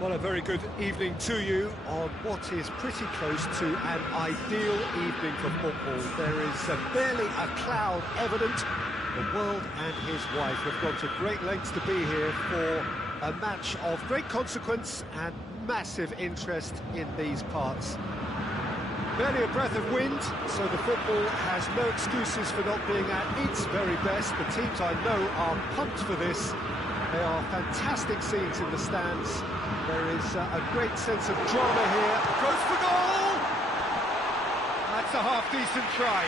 Well, a very good evening to you on what is pretty close to an ideal evening for football. There is barely a cloud evident. The world and his wife have gone to great lengths to be here for a match of great consequence and massive interest in these parts. Barely a breath of wind, so the football has no excuses for not being at its very best. The teams I know are pumped for this. They are fantastic scenes in the stands. There is a great sense of drama here. Goes for goal! That's a half-decent try.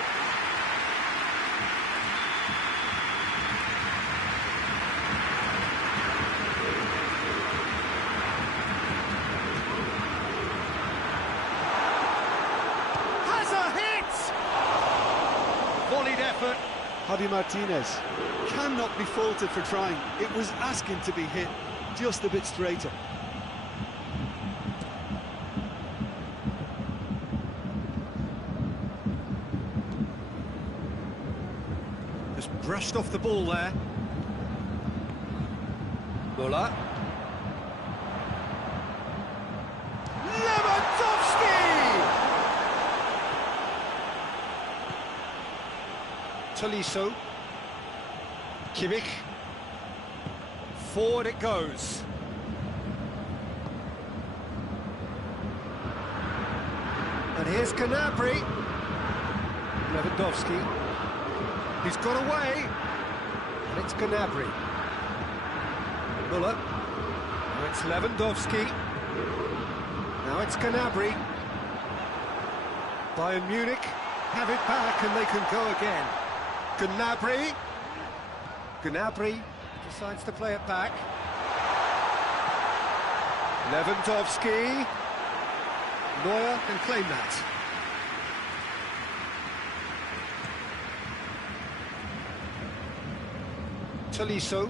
Has a hit! Volleyed effort. Javi Martinez cannot be faulted for trying. It was asking to be hit just a bit straighter. Just brushed off the ball there. Muller. Lewandowski! Tolisso. Kimmich. Forward it goes. And here's Gnabry. Lewandowski. He's got away. And it's Gnabry. Muller. Now it's Lewandowski. Now it's Gnabry. Bayern Munich have it back and they can go again. Gnabry. Gnabry decides to play it back. Lewandowski. Neuer can claim that. Tolisso.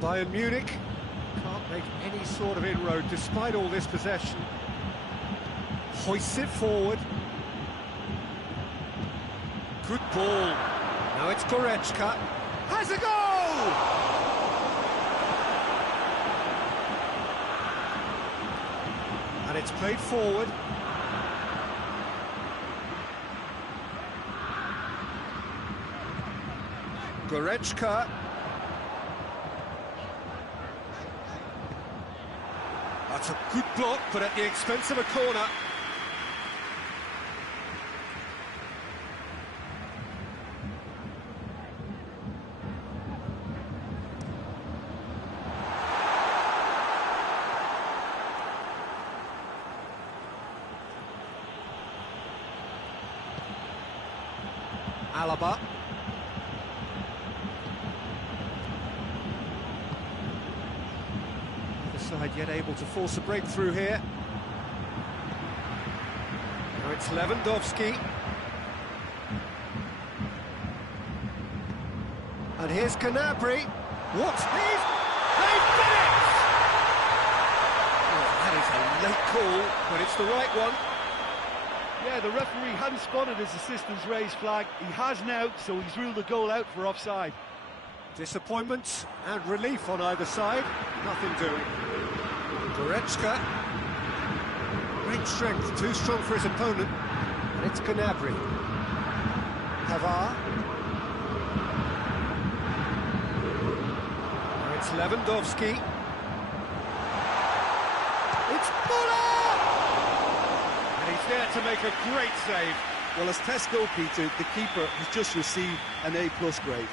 Bayern Munich can't make any sort of inroad despite all this possession. Hoists it forward. Good ball. Now it's Goretzka. Has a goal! And it's played forward. Goretzka. That's a good block, but at the expense of a corner. Alaba. The side yet able to force a breakthrough here. Now it's Lewandowski. And here's Gnabry. What? They've done it! Oh, that is a late call, but it's the right one. Yeah, the referee hadn't spotted his assistant's raised flag. He has now, so he's ruled the goal out for offside. Disappointment and relief on either side. Nothing doing. Goretzka. Great strength, too strong for his opponent. And it's Gnabry. Pavard. Now it's Lewandowski. It's Muller! And he's there to make a great save. Well, as test goalkeeper, the keeper has just received an A+ grade.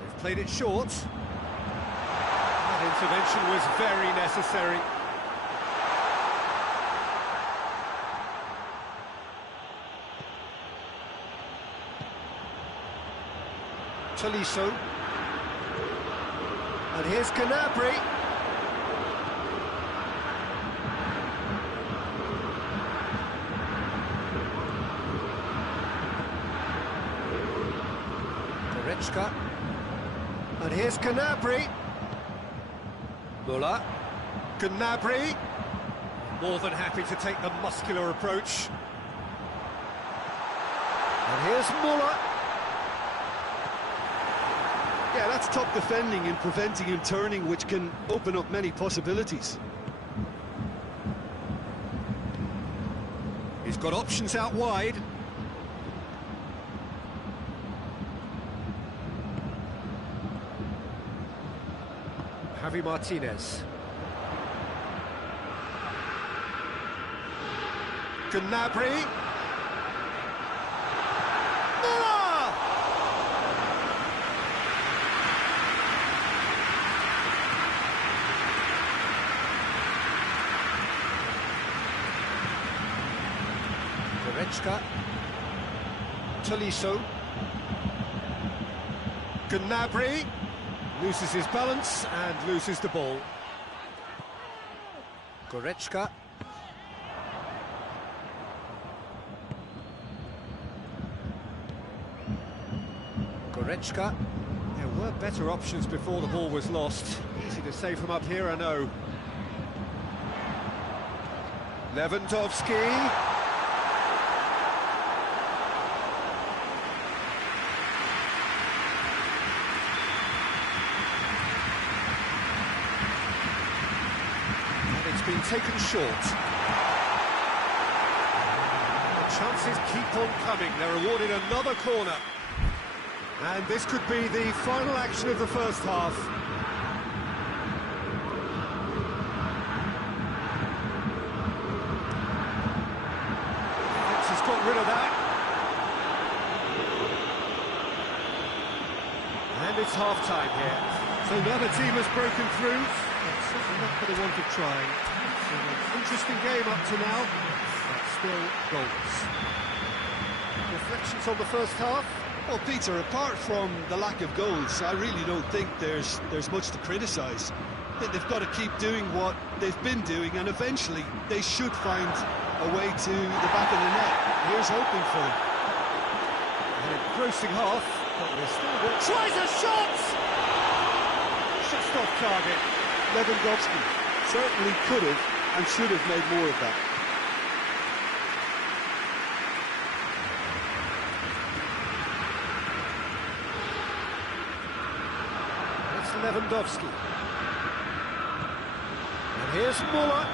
They've played it short. That intervention was very necessary. Tolisso. And here's Gnabry. Goretzka. And here's Gnabry. Muller. Gnabry. More than happy to take the muscular approach. And here's Muller. Yeah, that's top defending and preventing him turning, which can open up many possibilities. He's got options out wide. Javi Martinez. Gnabry. Müller! Goretzka. Tolisso. Gnabry. Loses his balance and loses the ball. Goretzka. Goretzka. There were better options before the ball was lost. Easy to say from up here, I know. Lewandowski. And it's been taken short. The chances keep on coming. They're awarded another corner. And this could be the final action of the first half. He's got rid of that. And it's half-time here. So another team has broken through. That's certainly not for the want of trying. It's an interesting game up to now, but still goals. Reflections on the first half? Well, Peter, apart from the lack of goals, I really don't think there's much to criticise. They've got to keep doing what they've been doing, and eventually they should find a way to the back of the net. Here's hoping for them. An engrossing half, but they're still... Tries a shot! Just off target. Lewandowski certainly could have and should have made more of that. Lewandowski. And here's Müller.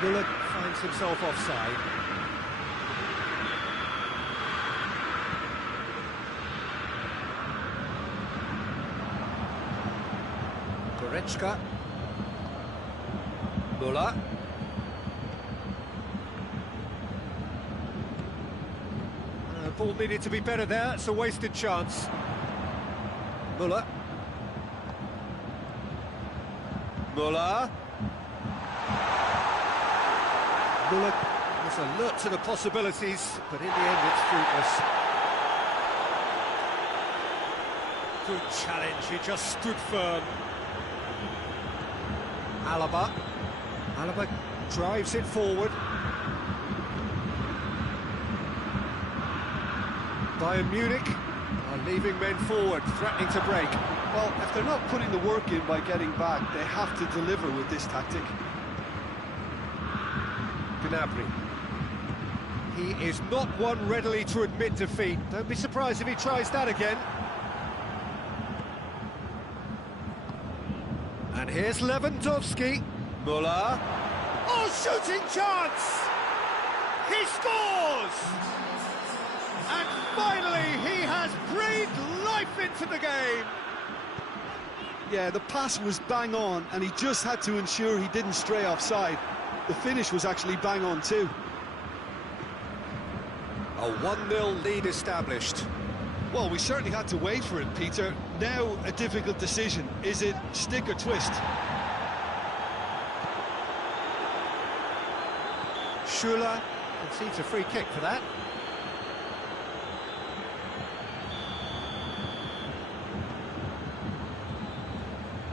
Müller finds himself offside. Goretzka. Müller. The ball needed to be better there. It's a wasted chance. Müller. Müller was alert to the possibilities, but in the end it's fruitless. Good challenge, he just stood firm. Alaba drives it forward. Bayern Munich are leaving men forward, threatening to break. Well, if they're not putting the work in by getting back, they have to deliver with this tactic. Gnabry. He is not one readily to admit defeat. Don't be surprised if he tries that again. And here's Lewandowski. Müller. Oh, shooting chance! He scores! And finally, he has breathed life into the game. Yeah, the pass was bang on, and he just had to ensure he didn't stray offside. The finish was actually bang on too. A 1-0 lead established. Well, we certainly had to wait for it, Peter. Now a difficult decision. Is it stick or twist? Schuler concedes a free kick for that.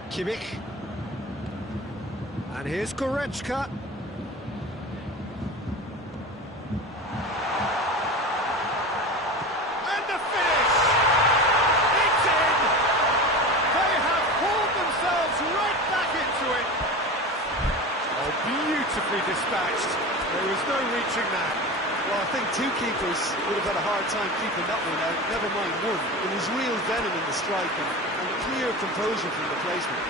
Kimmich. And here's Goretzka. And the finish! It's in! They have pulled themselves right back into it. Oh, beautifully dispatched. There was no reaching that. Well, I think two keepers would have had a hard time keeping that one out, never mind one. There was real venom in the strike and clear composure from the placement.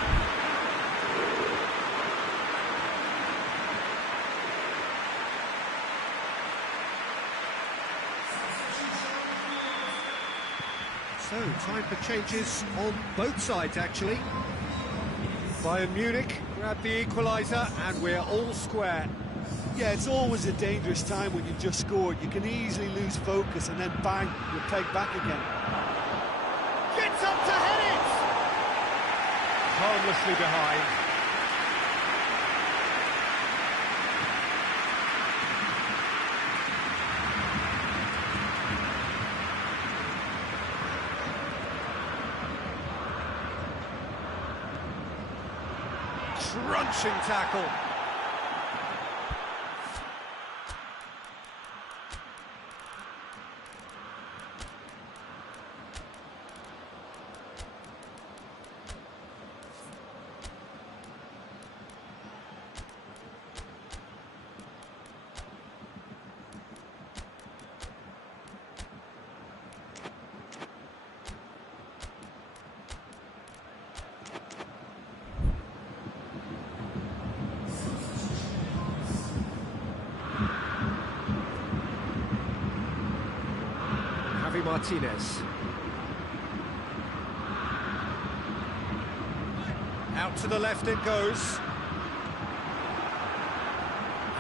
So, time for changes on both sides, actually. Bayern Munich grab the equaliser, and we're all square. Yeah, it's always a dangerous time when you've just scored. You can easily lose focus and then bang, you're pegged back again. Gets up to head it! Harmlessly behind. Crunching tackle. Martinez. Out to the left it goes.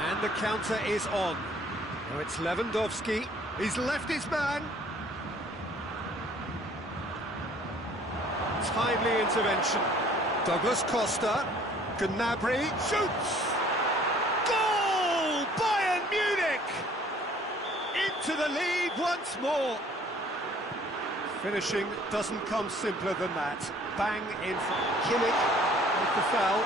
And the counter is on. Now it's Lewandowski. He's left his man. Timely intervention. Douglas Costa. Gnabry shoots. Goal! Bayern Munich! Into the lead once more. Finishing doesn't come simpler than that. Bang in for Kimmich with the foul.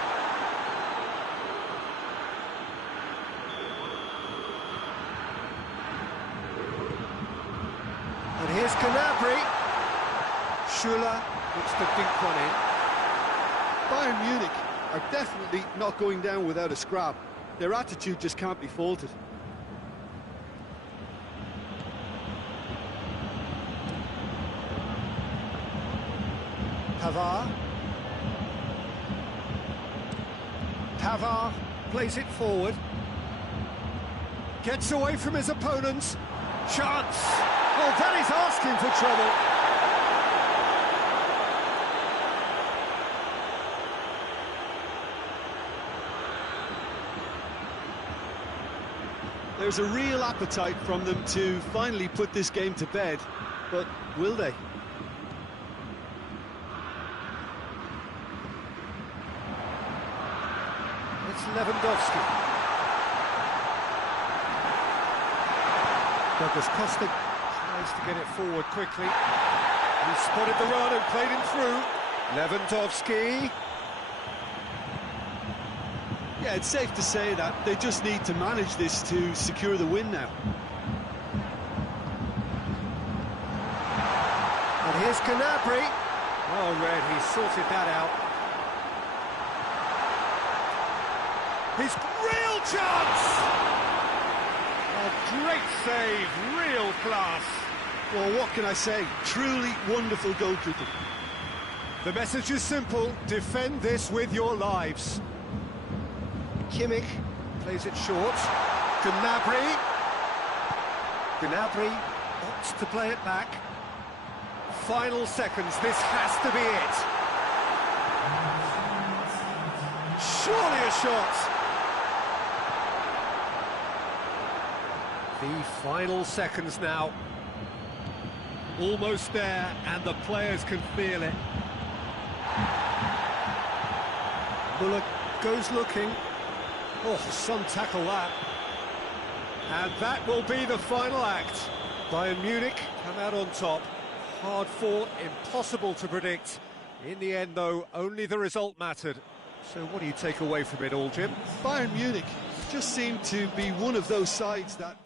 And here's Gnabry. Schüller looks to dink one in. Bayern Munich are definitely not going down without a scrap. Their attitude just can't be faulted. Pavard plays it forward. Gets away from his opponents. Chance! Well, that is asking for trouble. There's a real appetite from them to finally put this game to bed, but will they? Lewandowski. Douglas Costa tries to get it forward quickly. He spotted the run and played him through. Lewandowski. Yeah, it's safe to say that they just need to manage this to secure the win now. And here's Gnabry. Well read, he sorted that out. His real chance! A great save, real class. Well, what can I say? Truly wonderful goalkeeping. The message is simple, defend this with your lives. Kimmich plays it short. Gnabry. Gnabry opts to play it back. Final seconds, this has to be it. Surely a shot. The final seconds now. Almost there, and the players can feel it. Muller goes looking. Oh, some tackle that. And that will be the final act. Bayern Munich come out on top. Hard fought, impossible to predict. In the end, though, only the result mattered. So what do you take away from it all, Jim? Bayern Munich just seemed to be one of those sides that...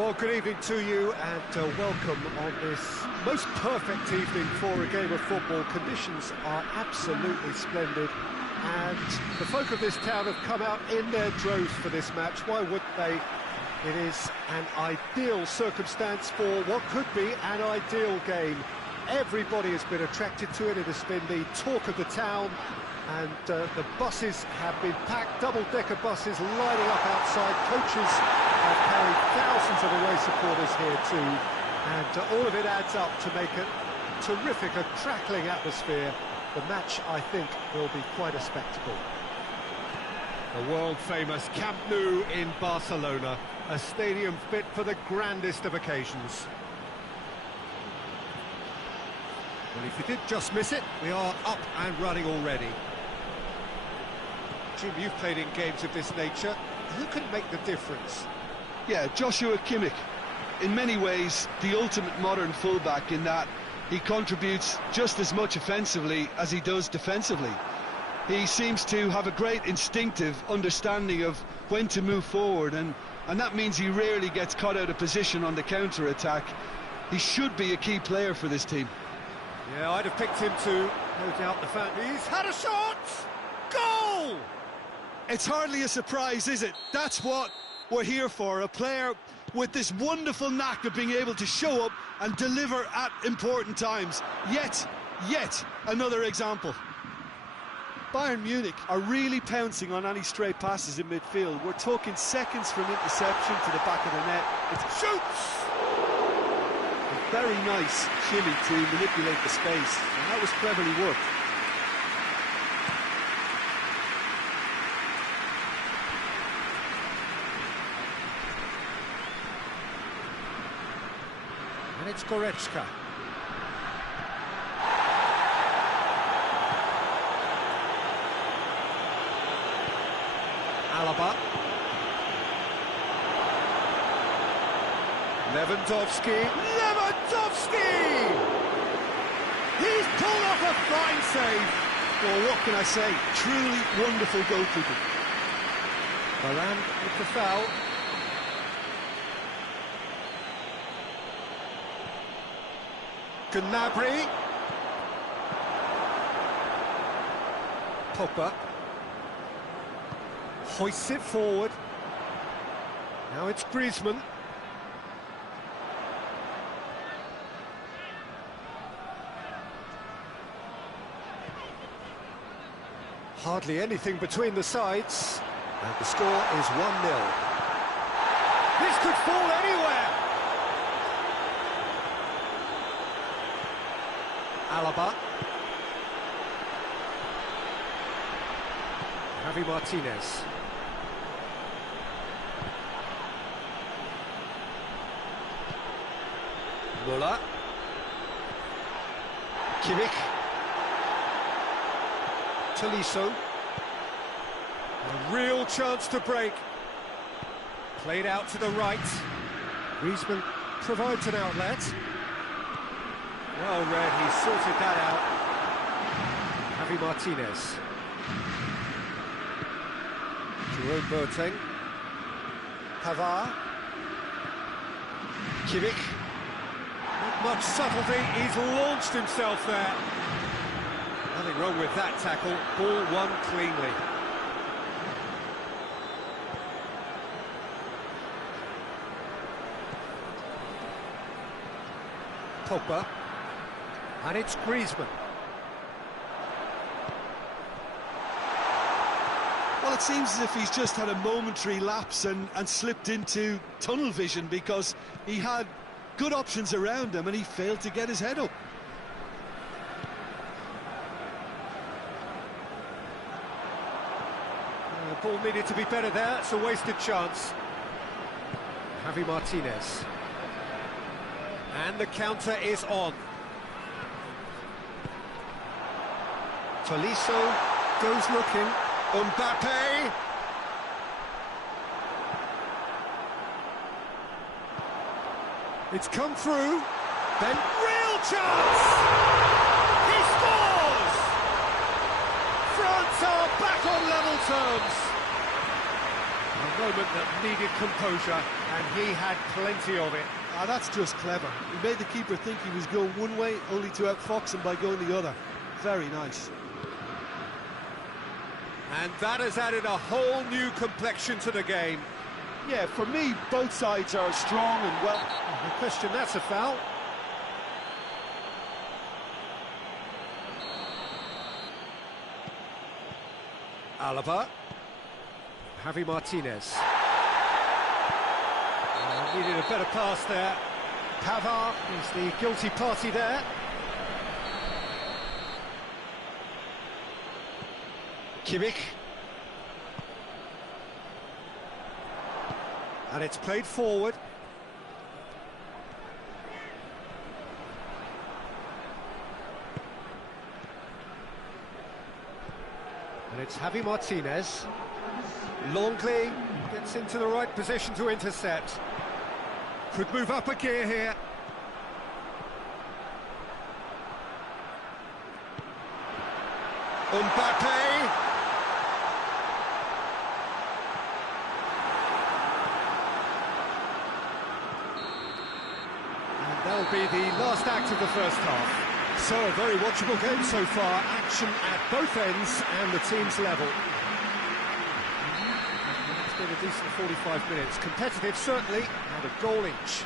Well, good evening to you and welcome on this most perfect evening for a game of football. Conditions are absolutely splendid and the folk of this town have come out in their droves for this match. Why wouldn't they? It is an ideal circumstance for what could be an ideal game. Everybody has been attracted to it. It has been the talk of the town. And the buses have been packed, double-decker buses lining up outside. Coaches have carried thousands of away supporters here too. And all of it adds up to make it terrific, a crackling atmosphere. The match, I think, will be quite a spectacle. The world-famous Camp Nou in Barcelona, a stadium fit for the grandest of occasions. Well, if you did just miss it, we are up and running already. Jim, you've played in games of this nature. Who can make the difference? Yeah, Joshua Kimmich. In many ways, the ultimate modern fullback in that he contributes just as much offensively as he does defensively. He seems to have a great instinctive understanding of when to move forward, and that means he rarely gets caught out of position on the counter-attack. He should be a key player for this team. Yeah, I'd have picked him to, no doubt, the fact that he's had a shot! Goal! It's hardly a surprise, is it? That's what we're here for, a player with this wonderful knack of being able to show up and deliver at important times. Yet another example. Bayern Munich are really pouncing on any stray passes in midfield. We're talking seconds from interception to the back of the net. It shoots! A very nice shimmy to manipulate the space, and that was cleverly worked. And it's Goretzka. Alaba. Lewandowski. He's pulled off a fine save. Well, what can I say? Truly wonderful goalkeeping. Varane with the foul. Gnabry. Pogba. Hoists it forward. Now it's Griezmann. Hardly anything between the sides. And the score is 1-0. This could fall anywhere. Alaba. Javi Martinez. Muller. Kimmich. Tolisso. A real chance to break. Played out to the right. Griezmann provides an outlet. Well read, he sorted that out. Javi Martinez. Jerome Boateng. Pavard. Kimmich. Not much subtlety, he's launched himself there. Nothing wrong with that tackle, ball won cleanly. Pogba. And it's Griezmann. Well, it seems as if he's just had a momentary lapse and slipped into tunnel vision, because he had good options around him and he failed to get his head up. The ball needed to be better there, it's a wasted chance. Javi Martinez. And the counter is on. Tolisso goes looking. Mbappe. It's come through. Then real chance! He scores! France are back on level terms. And moment that needed composure, and he had plenty of it. Ah, that's just clever. He made the keeper think he was going one way, only to outfox him by going the other. Very nice. And that has added a whole new complexion to the game. Yeah, for me, both sides are strong and well... No question, that's a foul. Alaba. Javi Martinez. Needed a better pass there. Pavard is the guilty party there. Kimmich. And it's played forward. And it's Javi Martinez. Longley gets into the right position to intercept. Could move up a gear here. Mbappe. And that'll be the last act of the first half. So, a very watchable game so far. Action at both ends and the team's level. It's been a decent 45 minutes. Competitive, certainly, and a goal each.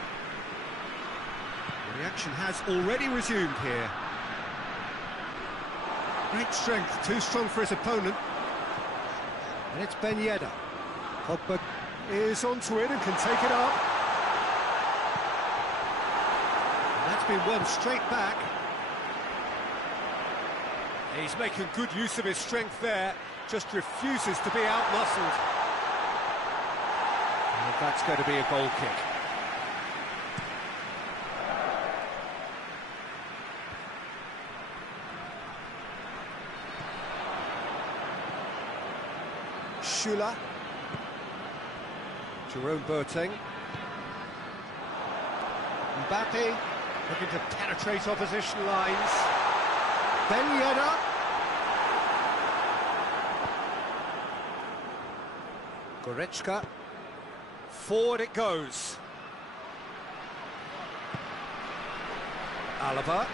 And the action has already resumed here. Great strength, too strong for his opponent. And it's Ben Yedder. Pogba is onto it and can take it up. And that's been won straight back. He's making good use of his strength there, just refuses to be out-muscled. And that's going to be a goal kick. Schüller. Jerome Boateng. Mbappe looking to penetrate opposition lines. Ben Yedder. Goretzka. Forward it goes. Alaba.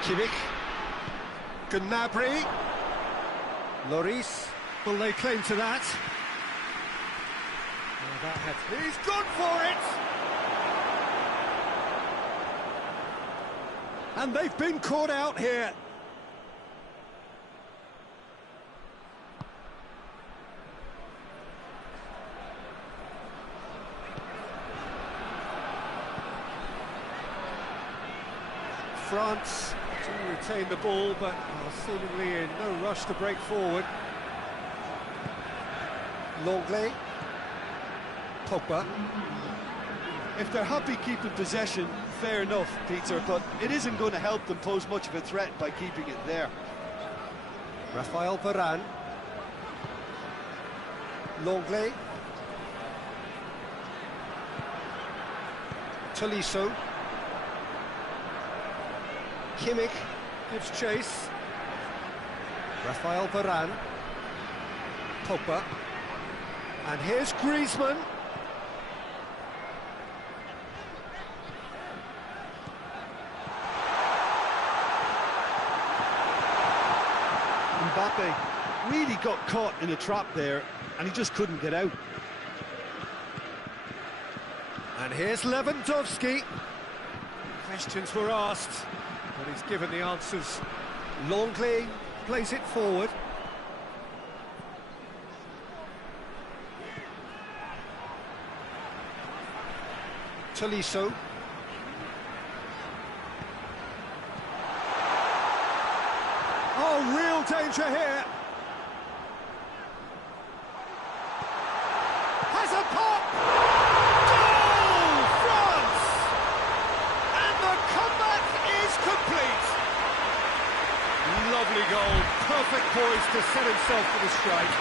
Kimmich. Gnabry. Lloris. Will they claim to that? He's gone for it! And they've been caught out here. France to retain the ball, but are seemingly in no rush to break forward. Longley. Pogba. If they're happy keeping possession, fair enough, Peter, but it isn't going to help them pose much of a threat by keeping it there. Rafael Varane. Longley. Tolisso. Kimmich gives chase. Rafael Varane. Pogba. And here's Griezmann. Mbappe really got caught in a trap there, and he just couldn't get out. And here's Lewandowski. Questions were asked, but he's given the answers. Longley plays it forward. Tolisso. Oh, real danger here. Has a pop! Goal! France! And the comeback is complete. Lovely goal. Perfect poise to set himself for the strike.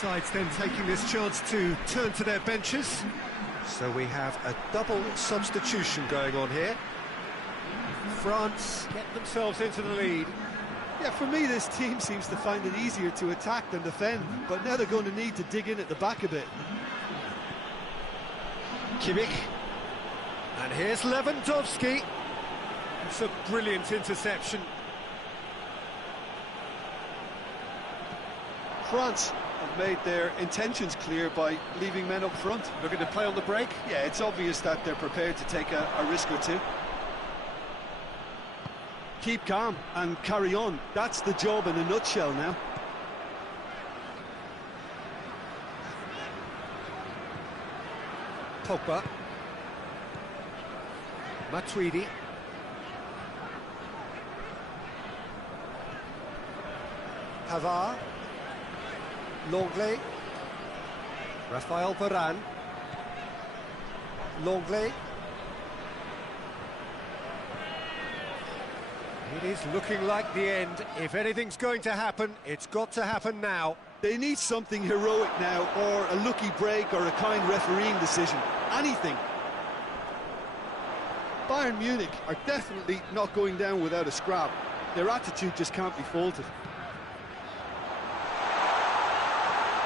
sides then taking this chance to turn to their benches. So we have a double substitution going on here. France get themselves into the lead. Yeah, for me, this team seems to find it easier to attack than defend, but now they're going to need to dig in at the back a bit. Kimmich. And here's Lewandowski. It's a brilliant interception. France have made their intentions clear by leaving men up front. Looking to play on the break. Yeah, it's obvious that they're prepared to take a risk or two. Keep calm and carry on. That's the job in a nutshell now. Pogba. Matuidi. Pavard. Longley. Raphael Varane. Longley. It is looking like the end. If anything's going to happen, it's got to happen now. They need something heroic now, or a lucky break, or a kind refereeing decision. Anything. Bayern Munich are definitely not going down without a scrap. Their attitude just can't be faulted.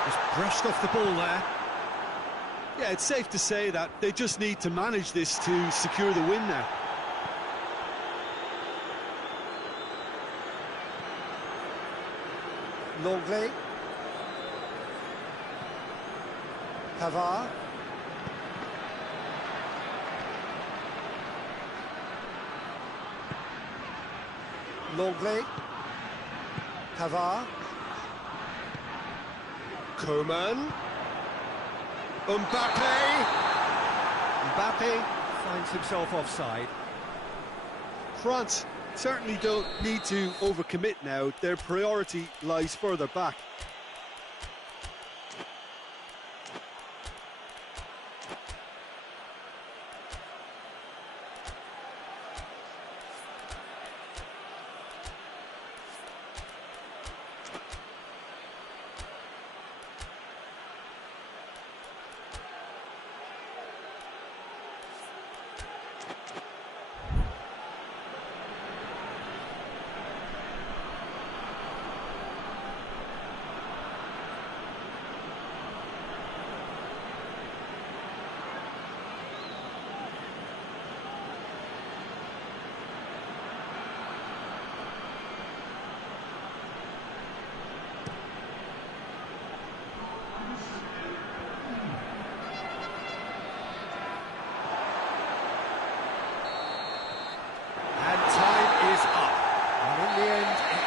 Just brushed off the ball there. Yeah, it's safe to say that they just need to manage this to secure the win now. Longley. Pavard. Longley. Pavard. Coman. Mbappe. Mbappe finds himself offside. France certainly don't need to overcommit now. Their priority lies further back.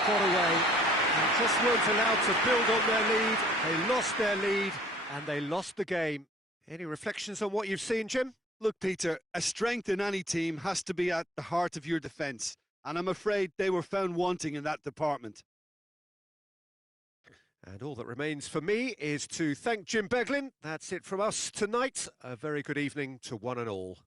Got away and just weren't allowed to build on their lead. They lost their lead and they lost the game. Any reflections on what you've seen, Jim? Look, Peter, a strength in any team has to be at the heart of your defence, and I'm afraid they were found wanting in that department. And all that remains for me is to thank Jim Beglin. That's it from us tonight. A very good evening to one and all.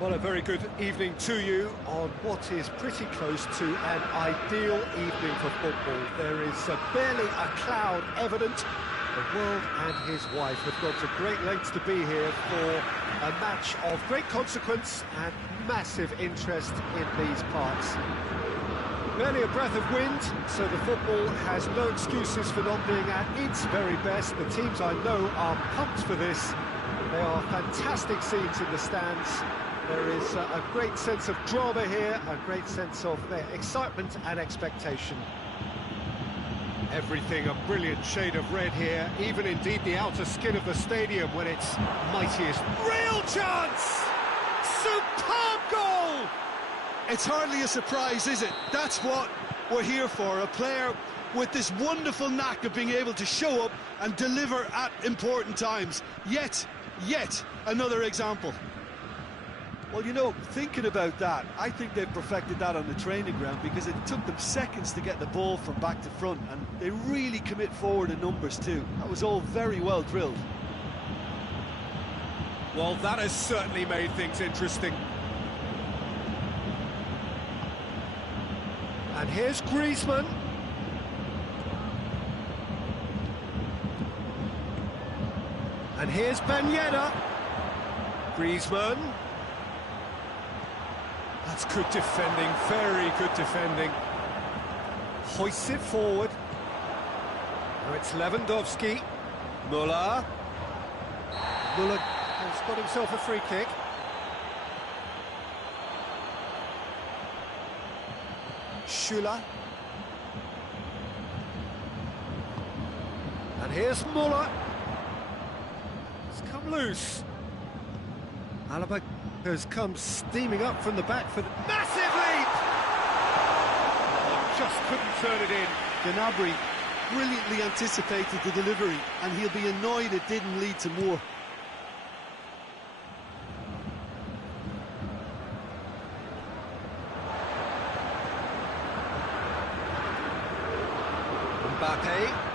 Well, a very good evening to you on what is pretty close to an ideal evening for football. There is barely a cloud evident. The world and his wife have gone to great lengths to be here for a match of great consequence and massive interest in these parts. Barely a breath of wind, so the football has no excuses for not being at its very best. The teams I know are pumped for this. They are fantastic scenes in the stands. There is a great sense of drama here, a great sense of excitement and expectation. Everything a brilliant shade of red here, even indeed the outer skin of the stadium when it's mightiest. Real chance! Superb goal! It's hardly a surprise, is it? That's what we're here for, a player with this wonderful knack of being able to show up and deliver at important times. Yet another example. Well, you know, thinking about that, I think they've perfected that on the training ground because it took them seconds to get the ball from back to front, and they really commit forward in numbers too. That was all very well drilled. Well, that has certainly made things interesting. And here's Griezmann. And here's Ben Yedder. Griezmann. That's good defending, very good defending. Hoists it forward. Now it's Lewandowski. Müller. Müller has got himself a free kick. Schüller. And here's Müller. It's come loose. Alaba has come steaming up from the back for the massive leap! Oh, just couldn't turn it in. Gnabry brilliantly anticipated the delivery, and he'll be annoyed it didn't lead to more. Mbappe.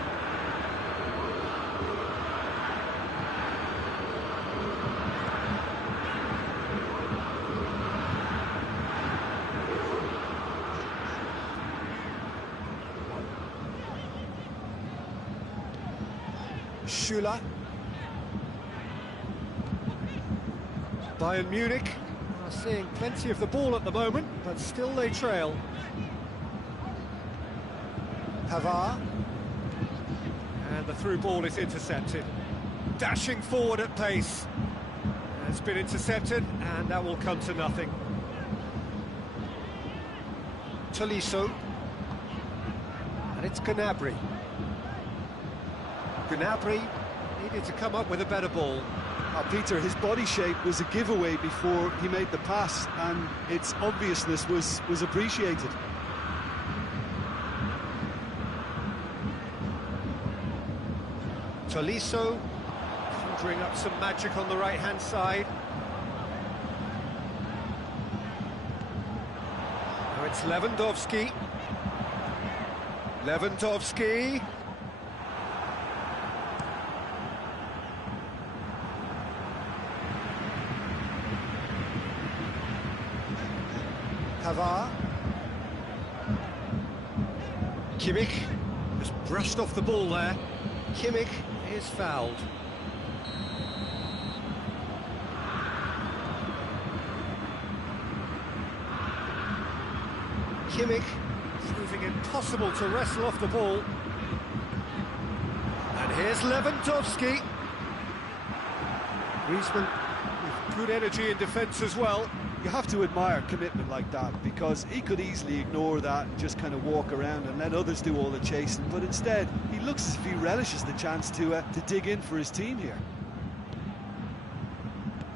Schüller. Bayern Munich are seeing plenty of the ball at the moment, but still they trail. Pavard. And the through ball is intercepted. Dashing forward at pace. It's been intercepted, and that will come to nothing. Tolisso. And it's Gnabry. Gnabry needed to come up with a better ball. Peter, his body shape was a giveaway before he made the pass, and its obviousness was appreciated. Tolisso conjuring up some magic on the right-hand side. Now it's Lewandowski. Lewandowski. Pavard. Kimmich just brushed off the ball there. Kimmich is fouled. Kimmich proving impossible to wrestle off the ball. And here's Lewandowski. Griezmann with good energy in defence as well. You have to admire commitment like that, because he could easily ignore that and just kind of walk around and let others do all the chasing, but instead he looks as if he relishes the chance to dig in for his team here.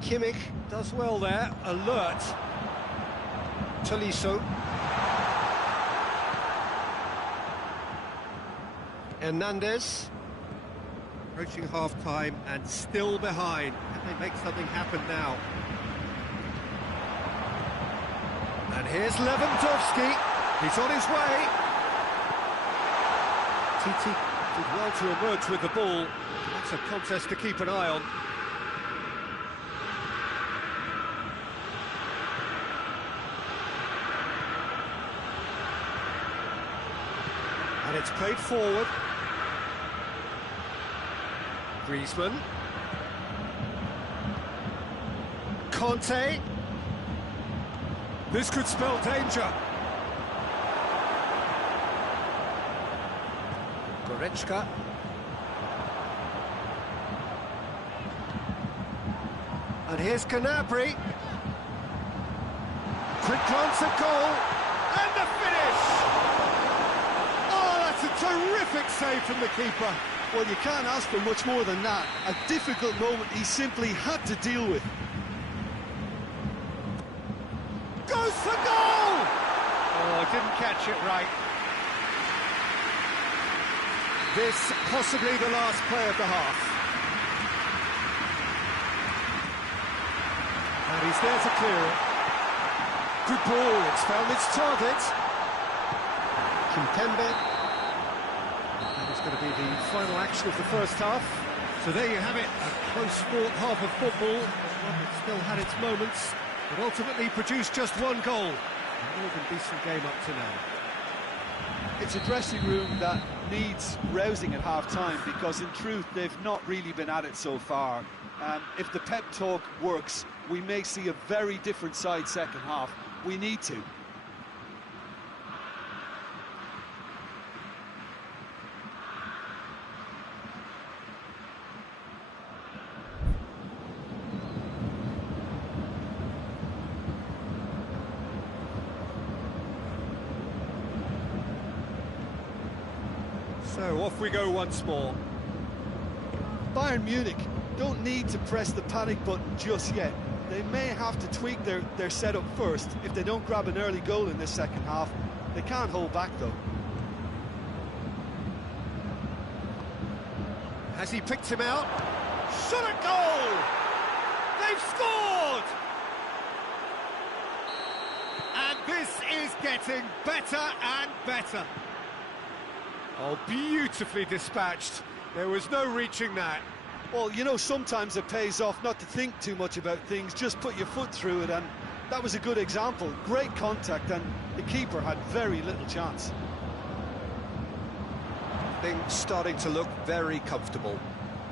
Kimmich does well there, alert. Tolisso. Hernandez. Approaching half-time and still behind. Can they make something happen now? And here's Lewandowski. He's on his way. Titi did well to emerge with the ball. That's a contest to keep an eye on. It's played forward. Griezmann. Conte. This could spell danger. Goretzka. And here's Gnabry. Quick glance at goal. And the finish! Oh, that's a terrific save from the keeper. Well, you can't ask for much more than that. A difficult moment he simply had to deal with. Goes for goal! Oh, didn't catch it right. This possibly the last play of the half. And he's there to clear it. Good ball, it's found its target. Kimpembe. That is going to be the final action of the first half. So there you have it, a close-fought half of football. One that still had its moments, but ultimately produced just one goal. A more than decent game up to now. It's a dressing room that needs rousing at half-time, because in truth they've not really been at it so far. If the pep talk works, we may see a very different side second half. We need to. So off we go once more. Bayern Munich don't need to press the panic button just yet. They may have to tweak their setup first if they don't grab an early goal in this second half. They can't hold back though. Has he picked him out? Shot a goal! They've scored! And this is getting better and better. Oh, beautifully dispatched. There was no reaching that. Well, you know, sometimes it pays off not to think too much about things, just put your foot through it, and that was a good example. Great contact, and the keeper had very little chance. Things starting to look very comfortable.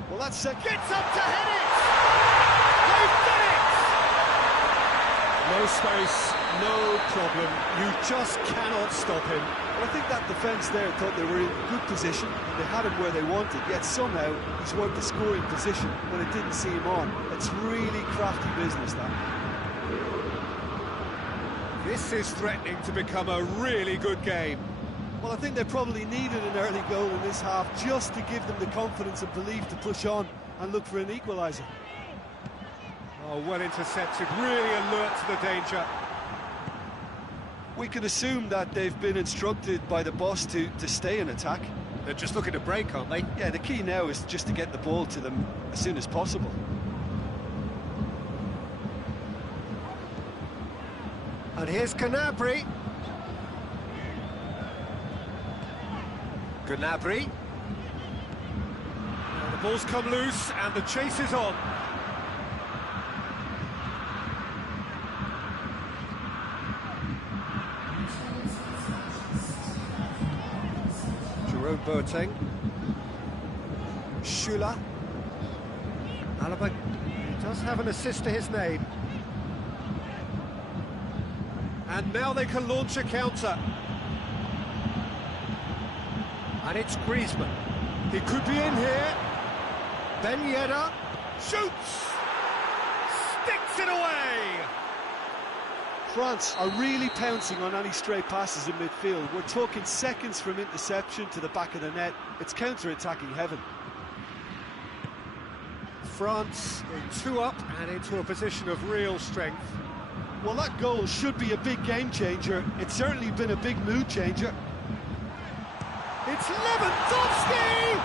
Well, that's gets up to head it! They've done it! No space, no problem. You just cannot stop him. Well, I think that defence there thought they were in good position, and they had him where they wanted, yet somehow he's worked the scoring position when it didn't see him on. It's really crafty business, that. This is threatening to become a really good game. Well, I think they probably needed an early goal in this half just to give them the confidence and belief to push on and look for an equaliser. Oh, well intercepted, really alert to the danger. We can assume that they've been instructed by the boss to stay in attack. They're just looking to break, aren't they? Yeah, the key now is just to get the ball to them as soon as possible. And here's Gnabry. Gnabry. Now the ball's come loose and the chase is on. Boateng. Schüller. Alaba does have an assist to his name. And now they can launch a counter. And it's Griezmann. He could be in here. Ben Yedder shoots! Sticks it away! France are really pouncing on any stray passes in midfield. We're talking seconds from interception to the back of the net. It's counter-attacking heaven. France in 2 up and into a position of real strength. Well, that goal should be a big game changer. It's certainly been a big mood changer. It's Lewandowski!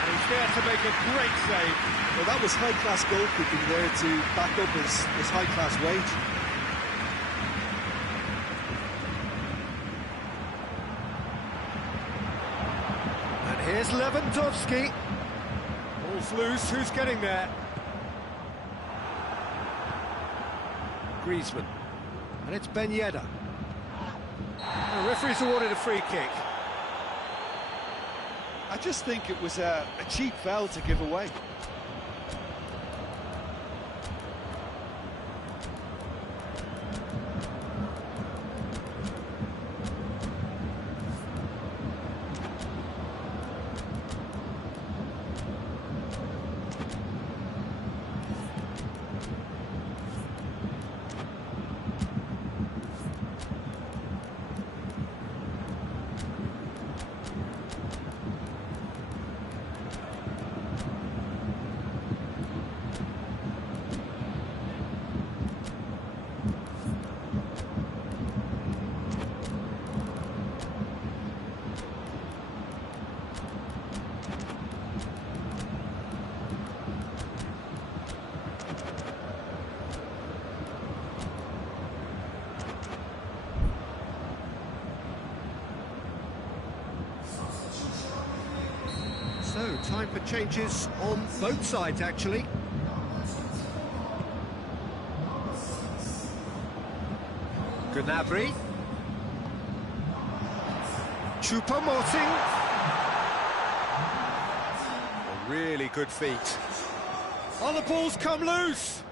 And he's there to make a great save. Well, that was high-class goalkeeping there to back up his high-class wage. Here's Lewandowski. Ball's loose, who's getting there? Griezmann. And it's Ben Yedder. The referee's awarded a free kick. I just think it was a cheap foul to give away. So, time for changes on both sides, actually. Gnabry. Choupo-Moting. A really good feat. Oh, the ball's come loose!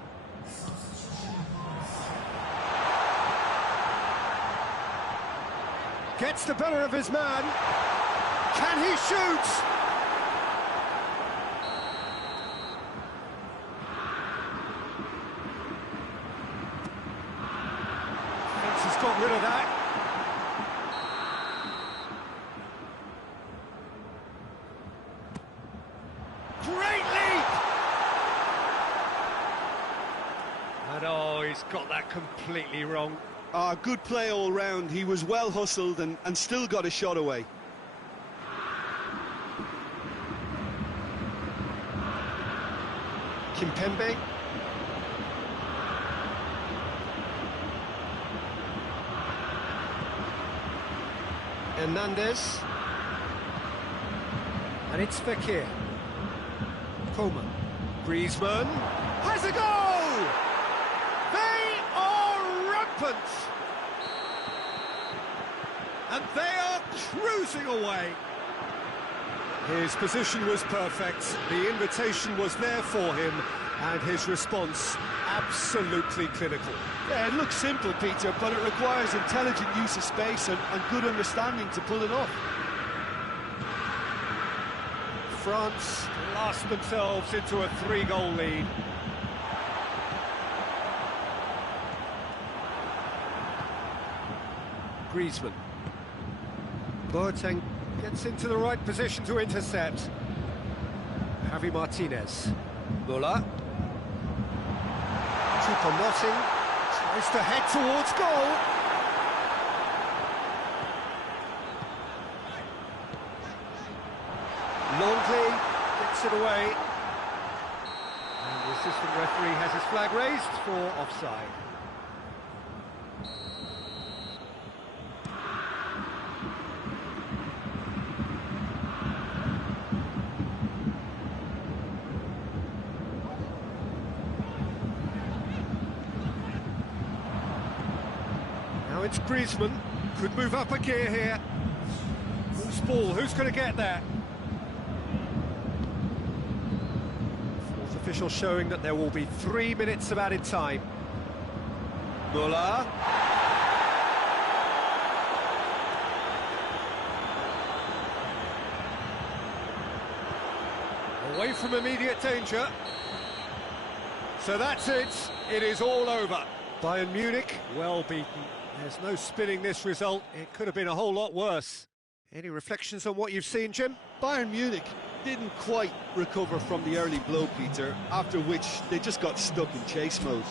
Gets the better of his man. Can he shoot? He's got rid of that. Great leap! And oh, he's got that completely wrong. Good play all round. He was well hustled and still got a shot away. Kimpembe. Hernandez. And it's Fekir. Coman. Griezmann. Has a goal! They are rampant! And they are cruising away. His position was perfect, the invitation was there for him, and his response absolutely clinical. Yeah, it looks simple, Peter, but it requires intelligent use of space and good understanding to pull it off. France blast themselves into a 3-goal lead. Griezmann. Boateng gets into the right position to intercept. Javi Martinez. Muller. Choupo-Moting tries to head towards goal. Longley gets it away. And the assistant referee has his flag raised for offside. Now it's Griezmann, could move up a gear here. Loose ball, who's going to get that? Fourth official showing that there will be 3 minutes of added time. Muller. Away from immediate danger. So that's it, it is all over. Bayern Munich, well beaten. There's no spinning this result, it could have been a whole lot worse. Any reflections on what you've seen, Jim? Bayern Munich didn't quite recover from the early blow, Peter, after which they just got stuck in chase mode.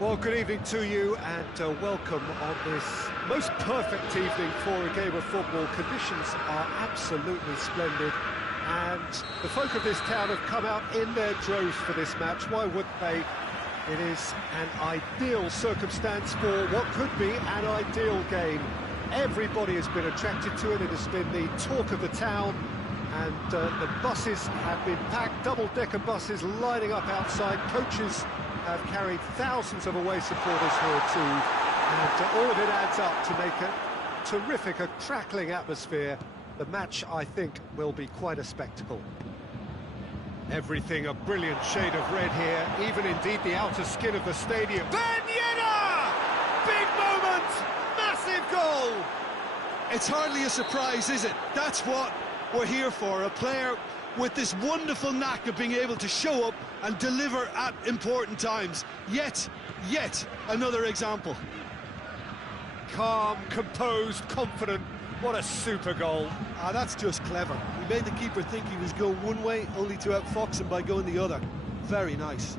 Well, good evening to you and welcome on this most perfect evening for a game of football. Conditions are absolutely splendid and the folk of this town have come out in their droves for this match. Why wouldn't they? It is an ideal circumstance for what could be an ideal game. Everybody has been attracted to it. It has been the talk of the town and the buses have been packed, double-decker buses lining up outside. Coaches have carried thousands of away supporters here too, and all of it adds up to make a terrific, a crackling atmosphere. The match, I think, will be quite a spectacle. Everything a brilliant shade of red here, even indeed the outer skin of the stadium. Ben-Yedder! Big moment! Massive goal! It's hardly a surprise, is it? That's what we're here for, a player with this wonderful knack of being able to show up and deliver at important times. Yet another example. Calm, composed, confident. What a super goal. That's just clever. He made the keeper think he was going one way, only to outfox him by going the other. Very nice.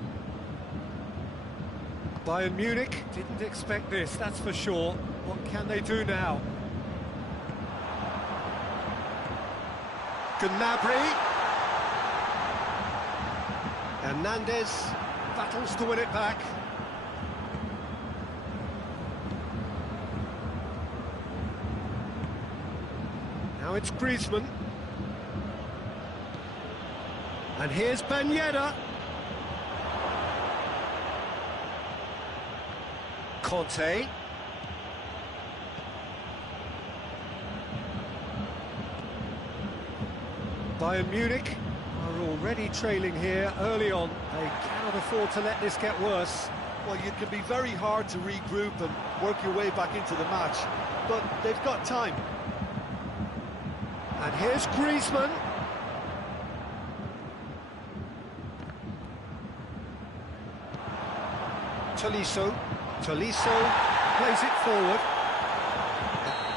Bayern Munich didn't expect this, that's for sure. What can they do now? Gnabry. Hernandez battles to win it back. Now it's Griezmann. And here's Ben-Yedder. Conte. Bayern Munich are already trailing here early on. They cannot afford to let this get worse. Well, it can be very hard to regroup and work your way back into the match, but they've got time. And here's Griezmann. Tolisso plays it forward.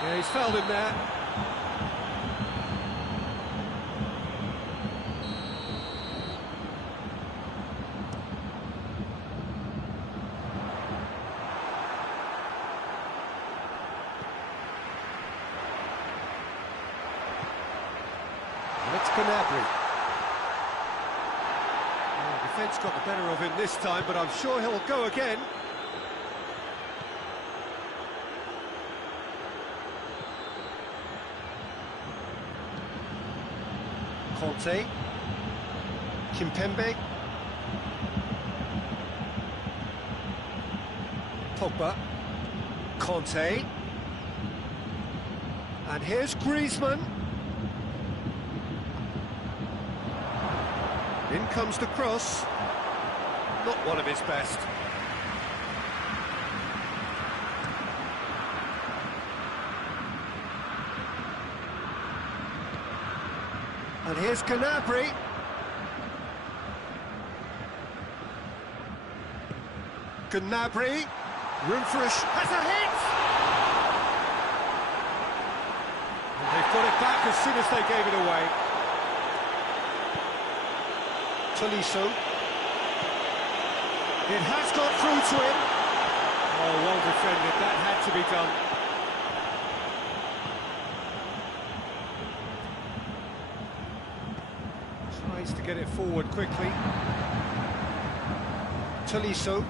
Yeah, he's fouled him there. It's Gnabry. Well, defence got the better of him this time, but I'm sure he'll go again. Conte. Kimpembe. Pogba. Conte. And here's Griezmann. In comes the cross. Not one of his best. And here's Gnabry. Gnabry. Room for a has a hit! And they've got it back as soon as they gave it away. Tolisso. It has got through to him. Oh, well defended. That had to be done. Tries to get it forward quickly. Tolisso.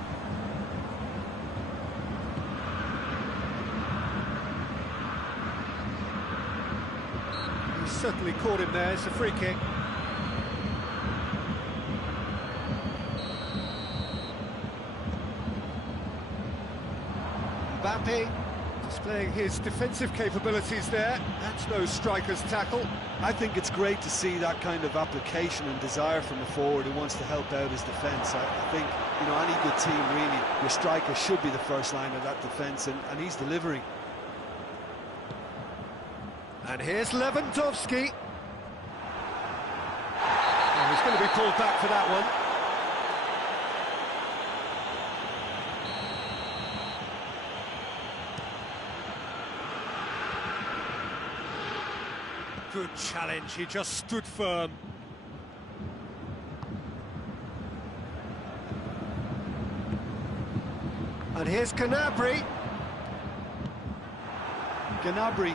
He's certainly caught him there. It's a free kick. Mbappe displaying his defensive capabilities there. That's no striker's tackle. I think it's great to see that kind of application and desire from a forward who wants to help out his defence. I think, you know, any good team, really, your striker should be the first line of that defence, and he's delivering. And here's Lewandowski. Oh, he's going to be pulled back for that one. Good challenge, he just stood firm. And here's Gnabry. Gnabry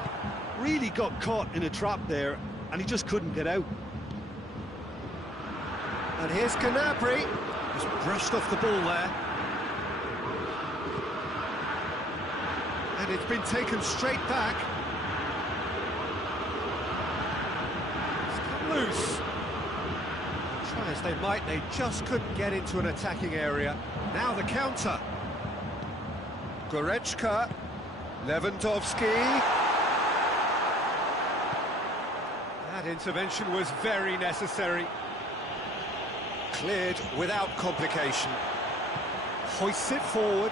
really got caught in a trap there, and he just couldn't get out. And here's Gnabry. Just brushed off the ball there. And it's been taken straight back. It's come loose. Try as they might, they just couldn't get into an attacking area. Now the counter. Goretzka. Lewandowski. That intervention was very necessary. Cleared without complication. Hoists it forward.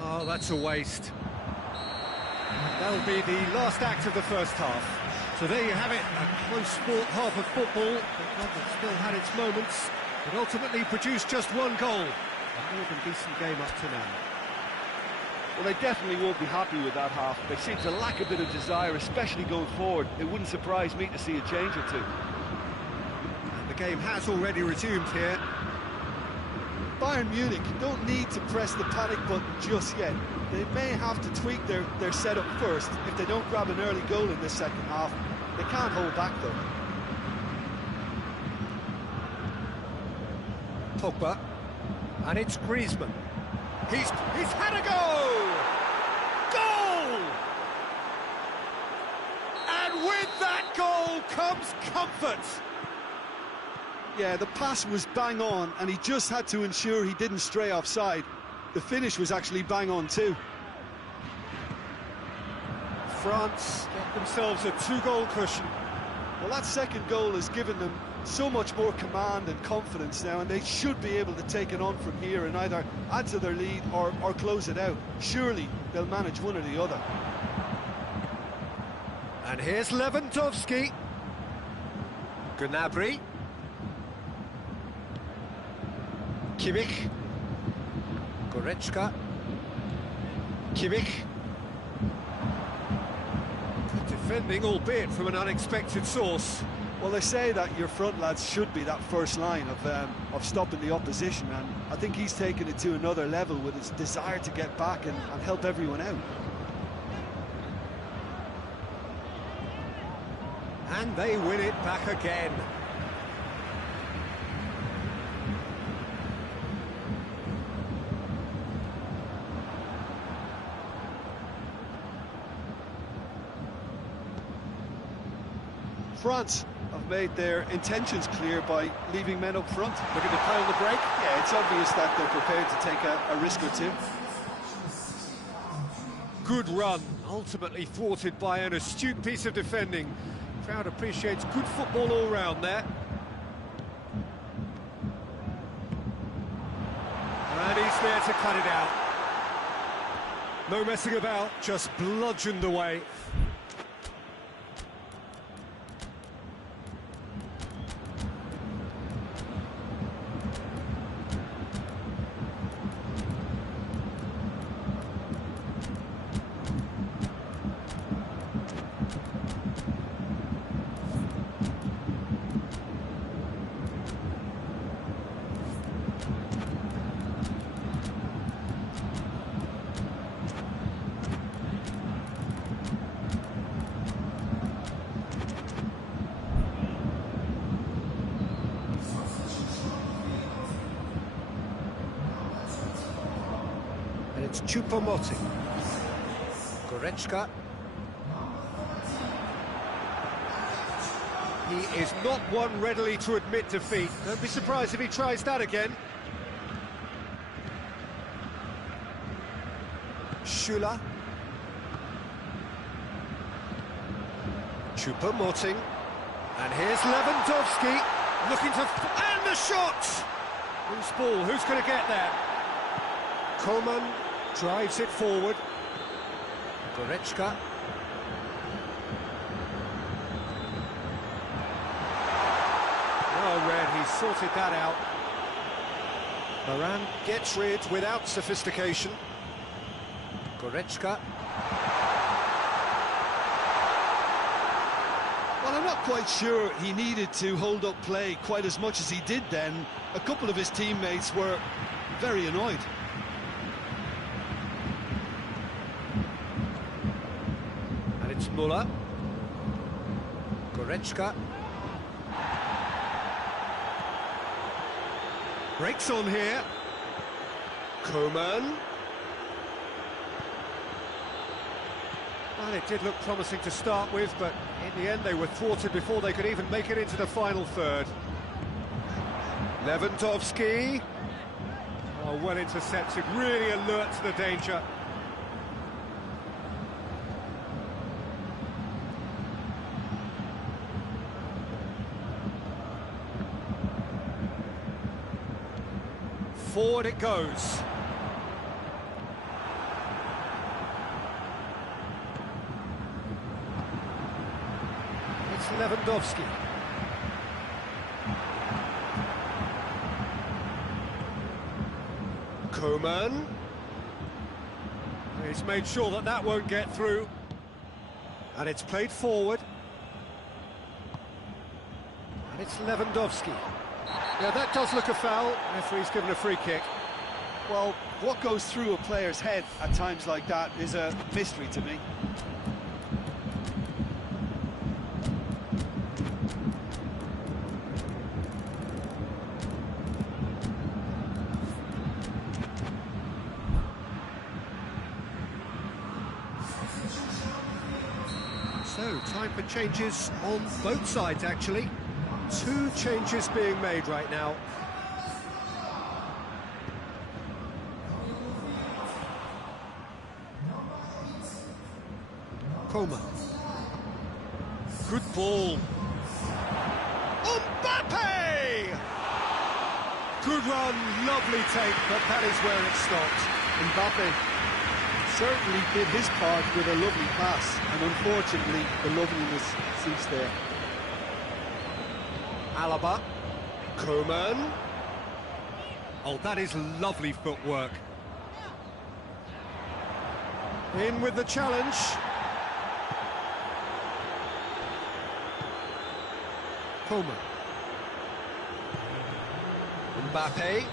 Oh, that's a waste. That'll be the last act of the first half. So there you have it, a close sport half of football. The club that still had its moments, but ultimately produced just one goal. A more than decent game up to now. Well, they definitely won't be happy with that half. They seem to lack a bit of desire, especially going forward. It wouldn't surprise me to see a change or two. And the game has already resumed here. Bayern Munich don't need to press the panic button just yet. They may have to tweak their setup first. If they don't grab an early goal in this second half, they can't hold back though. Pogba, and it's Griezmann. He's had a goal! Goal! And with that goal comes comfort. Yeah, the pass was bang on, and he just had to ensure he didn't stray offside. The finish was actually bang on too. France get themselves a 2-goal cushion. Well, that second goal has given them so much more command and confidence now, and they should be able to take it on from here and either add to their lead or close it out. Surely they'll manage one or the other. And here's Lewandowski. Gnabry. Kimmich. Goretzka. Kimmich. Good defending, albeit from an unexpected source. Well, they say that your front lads should be that first line of stopping the opposition, and I think he's taken it to another level with his desire to get back and help everyone out. And they win it back again. France have made their intentions clear by leaving men up front. Looking to play on the break. Yeah, it's obvious that they're prepared to take a risk or two. Good run, ultimately thwarted by an astute piece of defending. Crowd appreciates good football all round there. And he's there to cut it out. No messing about, just bludgeoned away. It's Choupo-Moting. Goretzka. He is not one readily to admit defeat. Don't be surprised if he tries that again. Schüller. Choupo-Moting. And here's Lewandowski. Looking to... and the shot! Who's ball? Who's going to get there? Coman drives it forward. Goretzka. Well read, he sorted that out. Varane gets rid without sophistication. Goretzka. Well, Well, I'm not quite sure he needed to hold up play quite as much as he did then. A couple of his teammates were very annoyed. And it's Muller. Goretzka. Breaks on here. Koeman. Well, it did look promising to start with, but in the end they were thwarted before they could even make it into the final third. Lewandowski. Oh, well intercepted, really alert to the danger. Forward it goes. It's Lewandowski. Koeman. He's made sure that that won't get through. And it's played forward. And it's Lewandowski. Yeah, that does look a foul. Referee's given a free kick. Well, what goes through a player's head at times like that is a mystery to me. So, time for changes on both sides, actually. 2 changes being made right now. Koeman. Good ball. Mbappe! Good run, lovely take, but that is where it stopped. Mbappe certainly did his part with a lovely pass, and unfortunately the loveliness ceased there. Alaba. Koeman. Oh, that is lovely footwork. In with the challenge. Koeman. Mbappe.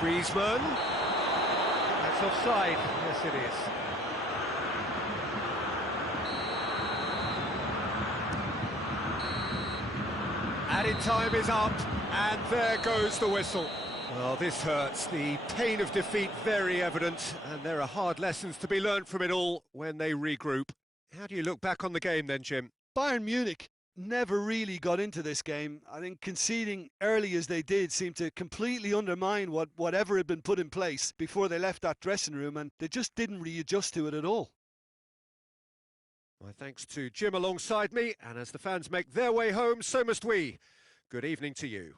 Griezmann. That's offside. Yes, it is. Added time is up, and there goes the whistle. Well, this hurts. The pain of defeat very evident, and there are hard lessons to be learned from it all when they regroup. How do you look back on the game then, Jim? Bayern Munich never really got into this game. I think conceding early as they did seemed to completely undermine whatever had been put in place before they left that dressing room, and they just didn't readjust to it at all. My thanks to Jim alongside me, and as the fans make their way home, so must we. Good evening to you.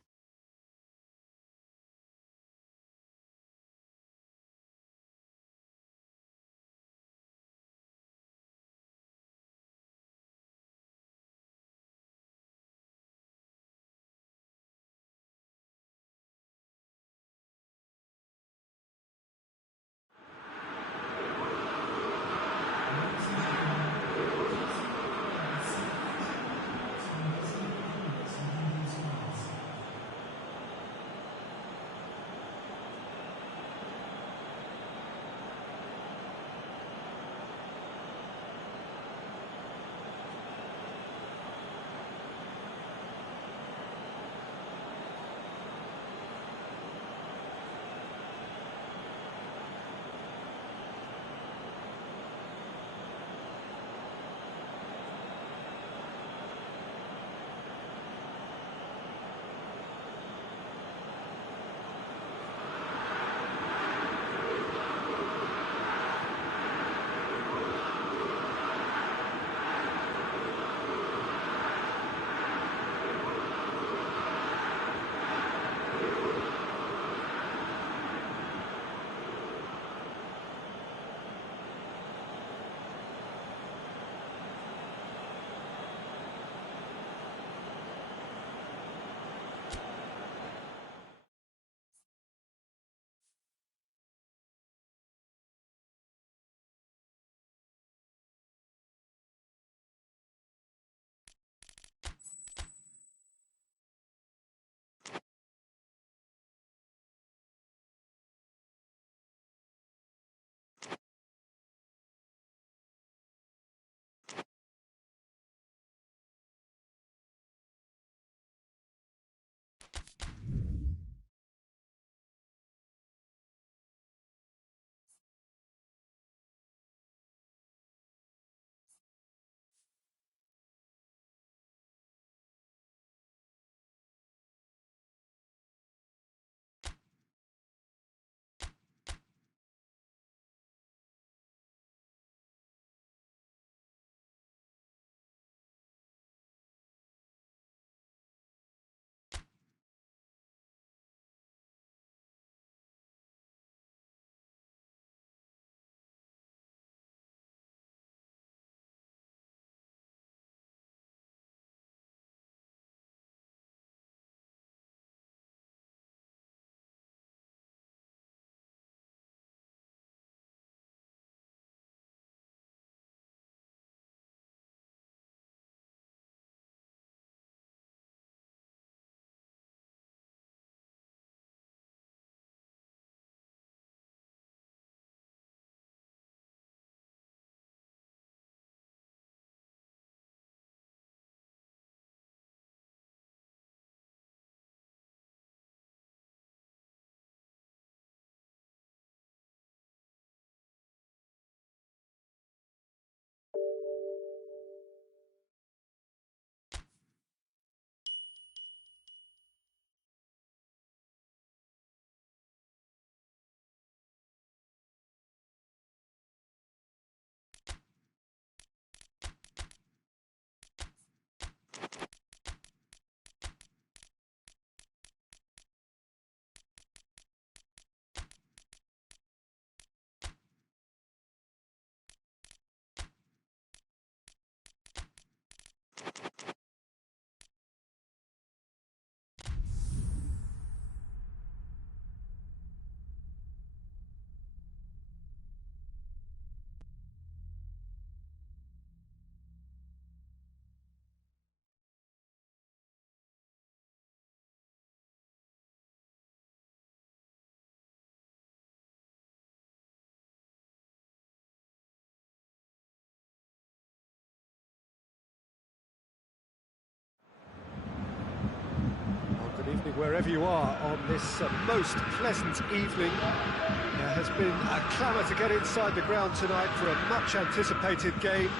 Good evening wherever you are on this most pleasant evening. There has been a clamour to get inside the ground tonight for a much anticipated game.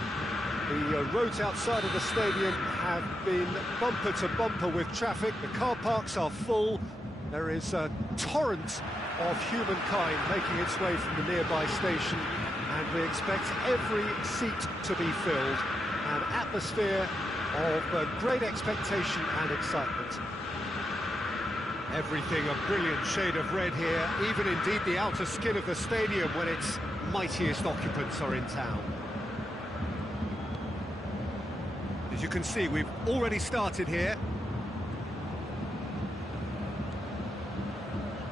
The roads outside of the stadium have been bumper to bumper with traffic. The car parks are full. There is a torrent of humankind making its way from the nearby station, and we expect every seat to be filled. An atmosphere of great expectation and excitement. Everything a brilliant shade of red here, even indeed the outer skin of the stadium when its mightiest occupants are in town. As you can see, we've already started here.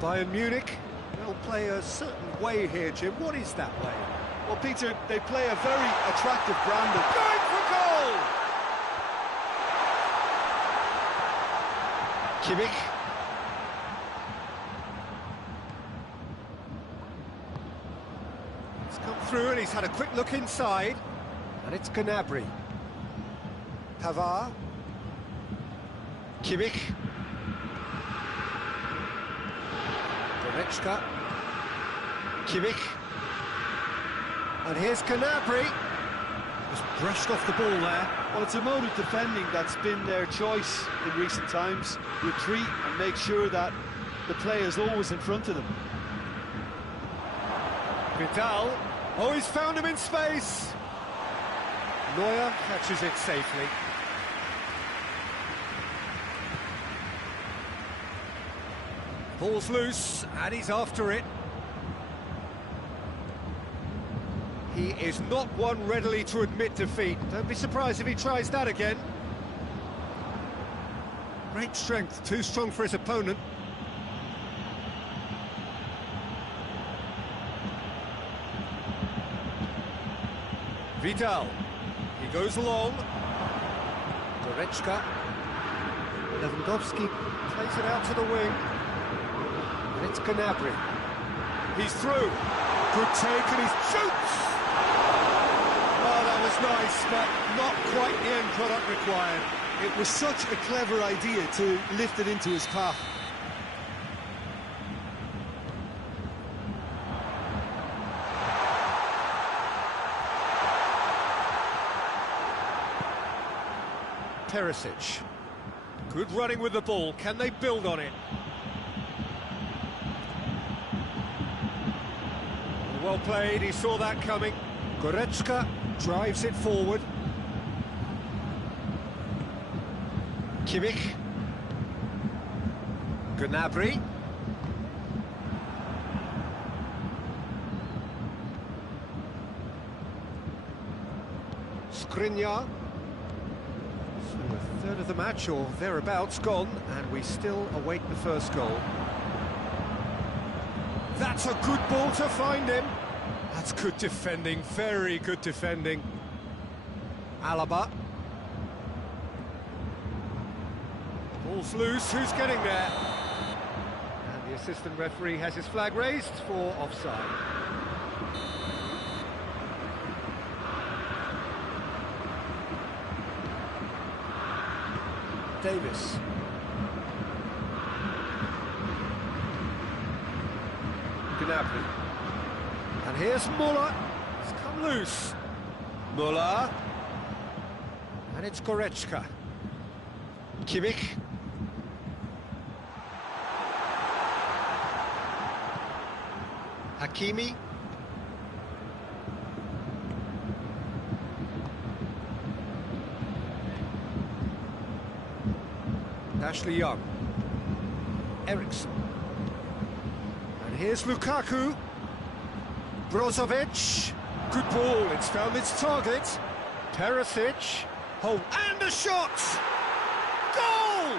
Bayern Munich, they'll play a certain way here, Jim. What is that way? Well, Peter, they play a very attractive brand of... Going for goal! Kimmich. He's come through and he's had a quick look inside. And it's Gnabry. Pavard. Kimmich. Goretzka. Kimmich. And here's Gnabry. Just brushed off the ball there. Well, it's a mode of defending that's been their choice in recent times. Retreat and make sure that the play is always in front of them. Vidal. Oh, he's found him in space. Neuer catches it safely. Ball's loose, and he's after it. He is not one readily to admit defeat. Don't be surprised if he tries that again. Great strength, too strong for his opponent. Vidal. He goes along. Goretzka. Lewandowski plays it out to the wing. And it's Gnabry. He's through. Good take and he shoots! Oh, that was nice, but not quite the end product required. It was such a clever idea to lift it into his path. Perisic. Good running with the ball. Can they build on it? Well played, he saw that coming. Goretzka drives it forward. Kimmich. Gnabry. Skriniar. So a third of the match or thereabouts gone, and we still await the first goal. That's a good ball to find him. That's good defending, very good defending. Alaba. Ball's loose, who's getting there? And the assistant referee has his flag raised for offside. Davis. Gnabry. And here's Muller. It's come loose. Muller. And it's Goretzka. Kimmich. Hakimi. Ashley Young. Eriksson. And here's Lukaku. Brozovic. Good ball, it's found its target. Perisic. Oh, and a shot! Goal!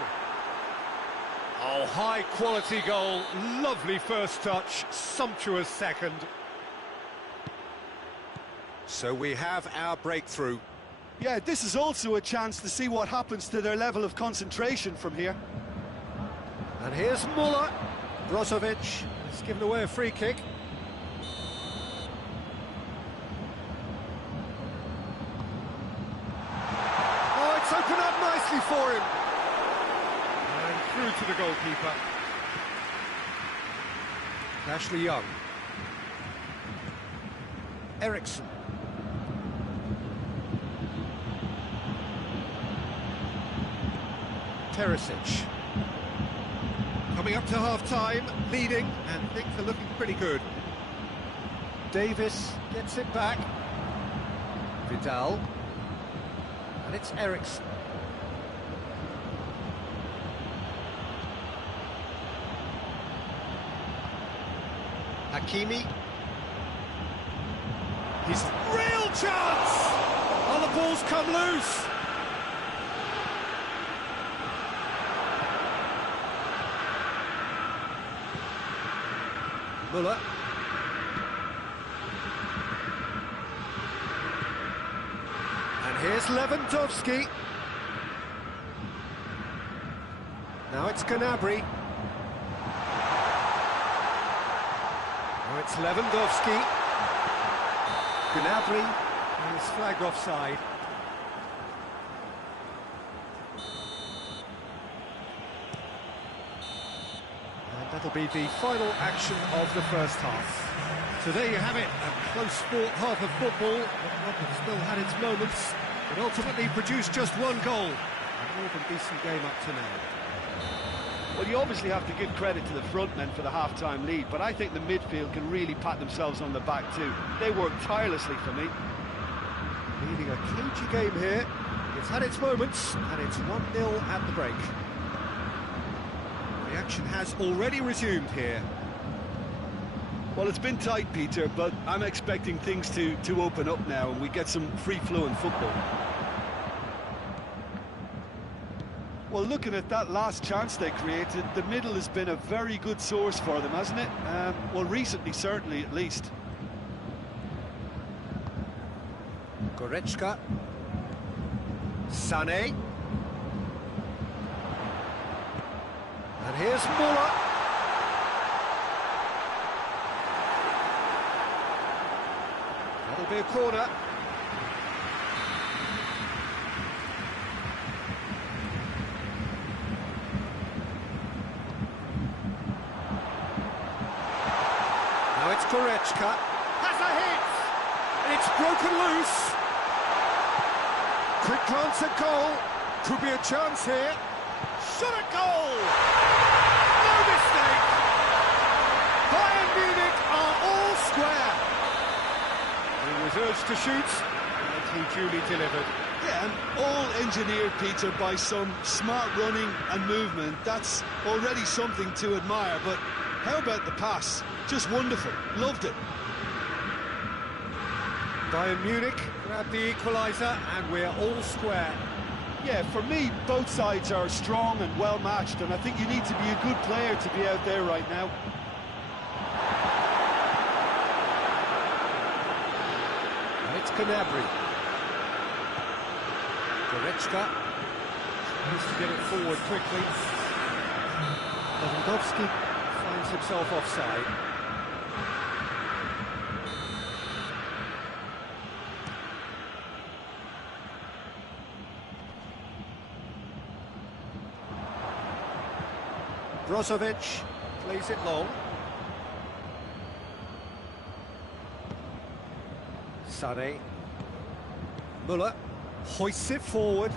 Oh, high-quality goal. Lovely first touch, sumptuous second. So we have our breakthrough. Yeah, this is also a chance to see what happens to their level of concentration from here. And here's Muller. Brozovic has given away a free kick. Oh, it's opened up nicely for him. And through to the goalkeeper. Ashley Young. Eriksson. Perisic. Coming up to half-time, leading, and things are looking pretty good. Davis gets it back. Vidal. And it's Eriksson. Hakimi. He's real chance! Oh, the ball's come loose! Muller. And here's Lewandowski. Now it's Gnabry. Now it's Lewandowski. Gnabry is flagged offside. And that'll be the final action of the first half. So there you have it, a close-fought half of football, but one that still had its moments, but ultimately produced just one goal. A more than decent game up to now. Well, you obviously have to give credit to the front men for the half-time lead, but I think the midfield can really pat themselves on the back too. They worked tirelessly for me. Leading a cagey game here. It's had its moments, and it's 1-0 at the break. The action has already resumed here. Well, it's been tight, Peter, but I'm expecting things to open up now and we get some free-flowing football. Well, looking at that last chance they created, the middle has been a very good source for them, hasn't it? Well, recently, certainly, at least. Goretzka. Sané. And here's Muller. That'll be a corner. Now it's Goretzka. Has a hit! It's broken loose. Quick glance at goal. Could be a chance here. Shot at goal! No mistake! Bayern Munich are all square. He was urged to shoot, and he duly delivered. Yeah, and all engineered, Peter, by some smart running and movement. That's already something to admire, but how about the pass? Just wonderful. Loved it. Bayern Munich grabbed the equaliser, and we're all square. Yeah, for me, both sides are strong and well matched, and I think you need to be a good player to be out there right now. And it's Gnabry. Goretzka needs to get it forward quickly. Lewandowski finds himself offside. Brozovic plays it long. Sané. Muller hoists it forward.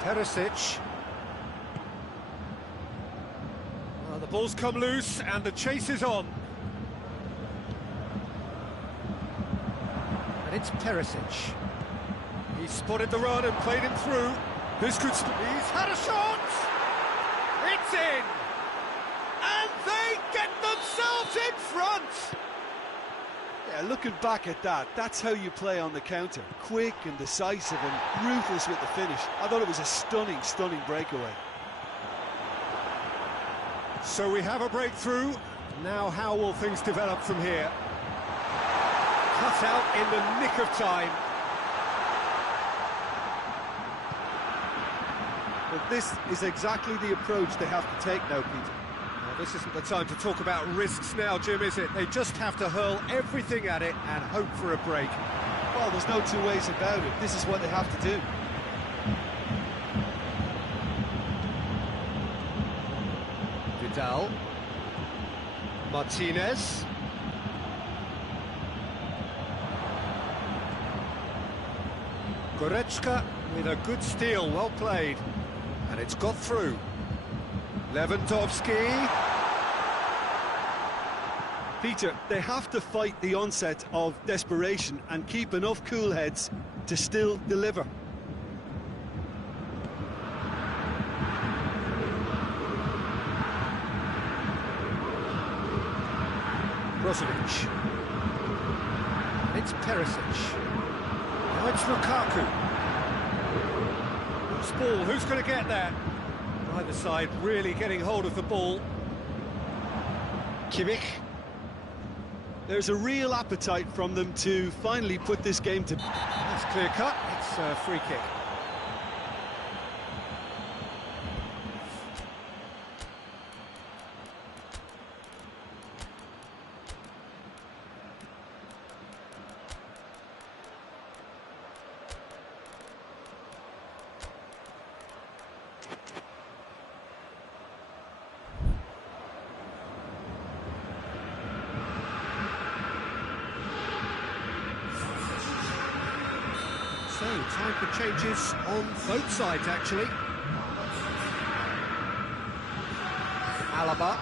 Perisic. Well, the ball's come loose and the chase is on. And it's Perisic. He's spotted the run and played him through. This could... He's had a shot! It's in! And they get themselves in front! Yeah, looking back at that, that's how you play on the counter. Quick and decisive and ruthless with the finish. I thought it was a stunning, stunning breakaway. So we have a breakthrough. Now how will things develop from here? Cut out in the nick of time. But this is exactly the approach they have to take now, Peter. Now, this isn't the time to talk about risks now, Jim, is it? They just have to hurl everything at it and hope for a break. Well, there's no two ways about it. This is what they have to do. Vidal. Martinez. Goretzka with a good steal, well played. And it's got through. Lewandowski. Peter, they have to fight the onset of desperation and keep enough cool heads to still deliver. Brozovic. It's Perisic. Now it's Lukaku. Loose ball, who's going to get there? Either side really getting hold of the ball. Kimmich. There's a real appetite from them to finally put this game to... That's clear cut, it's a free kick. So, time for changes on both sides, actually. Alaba.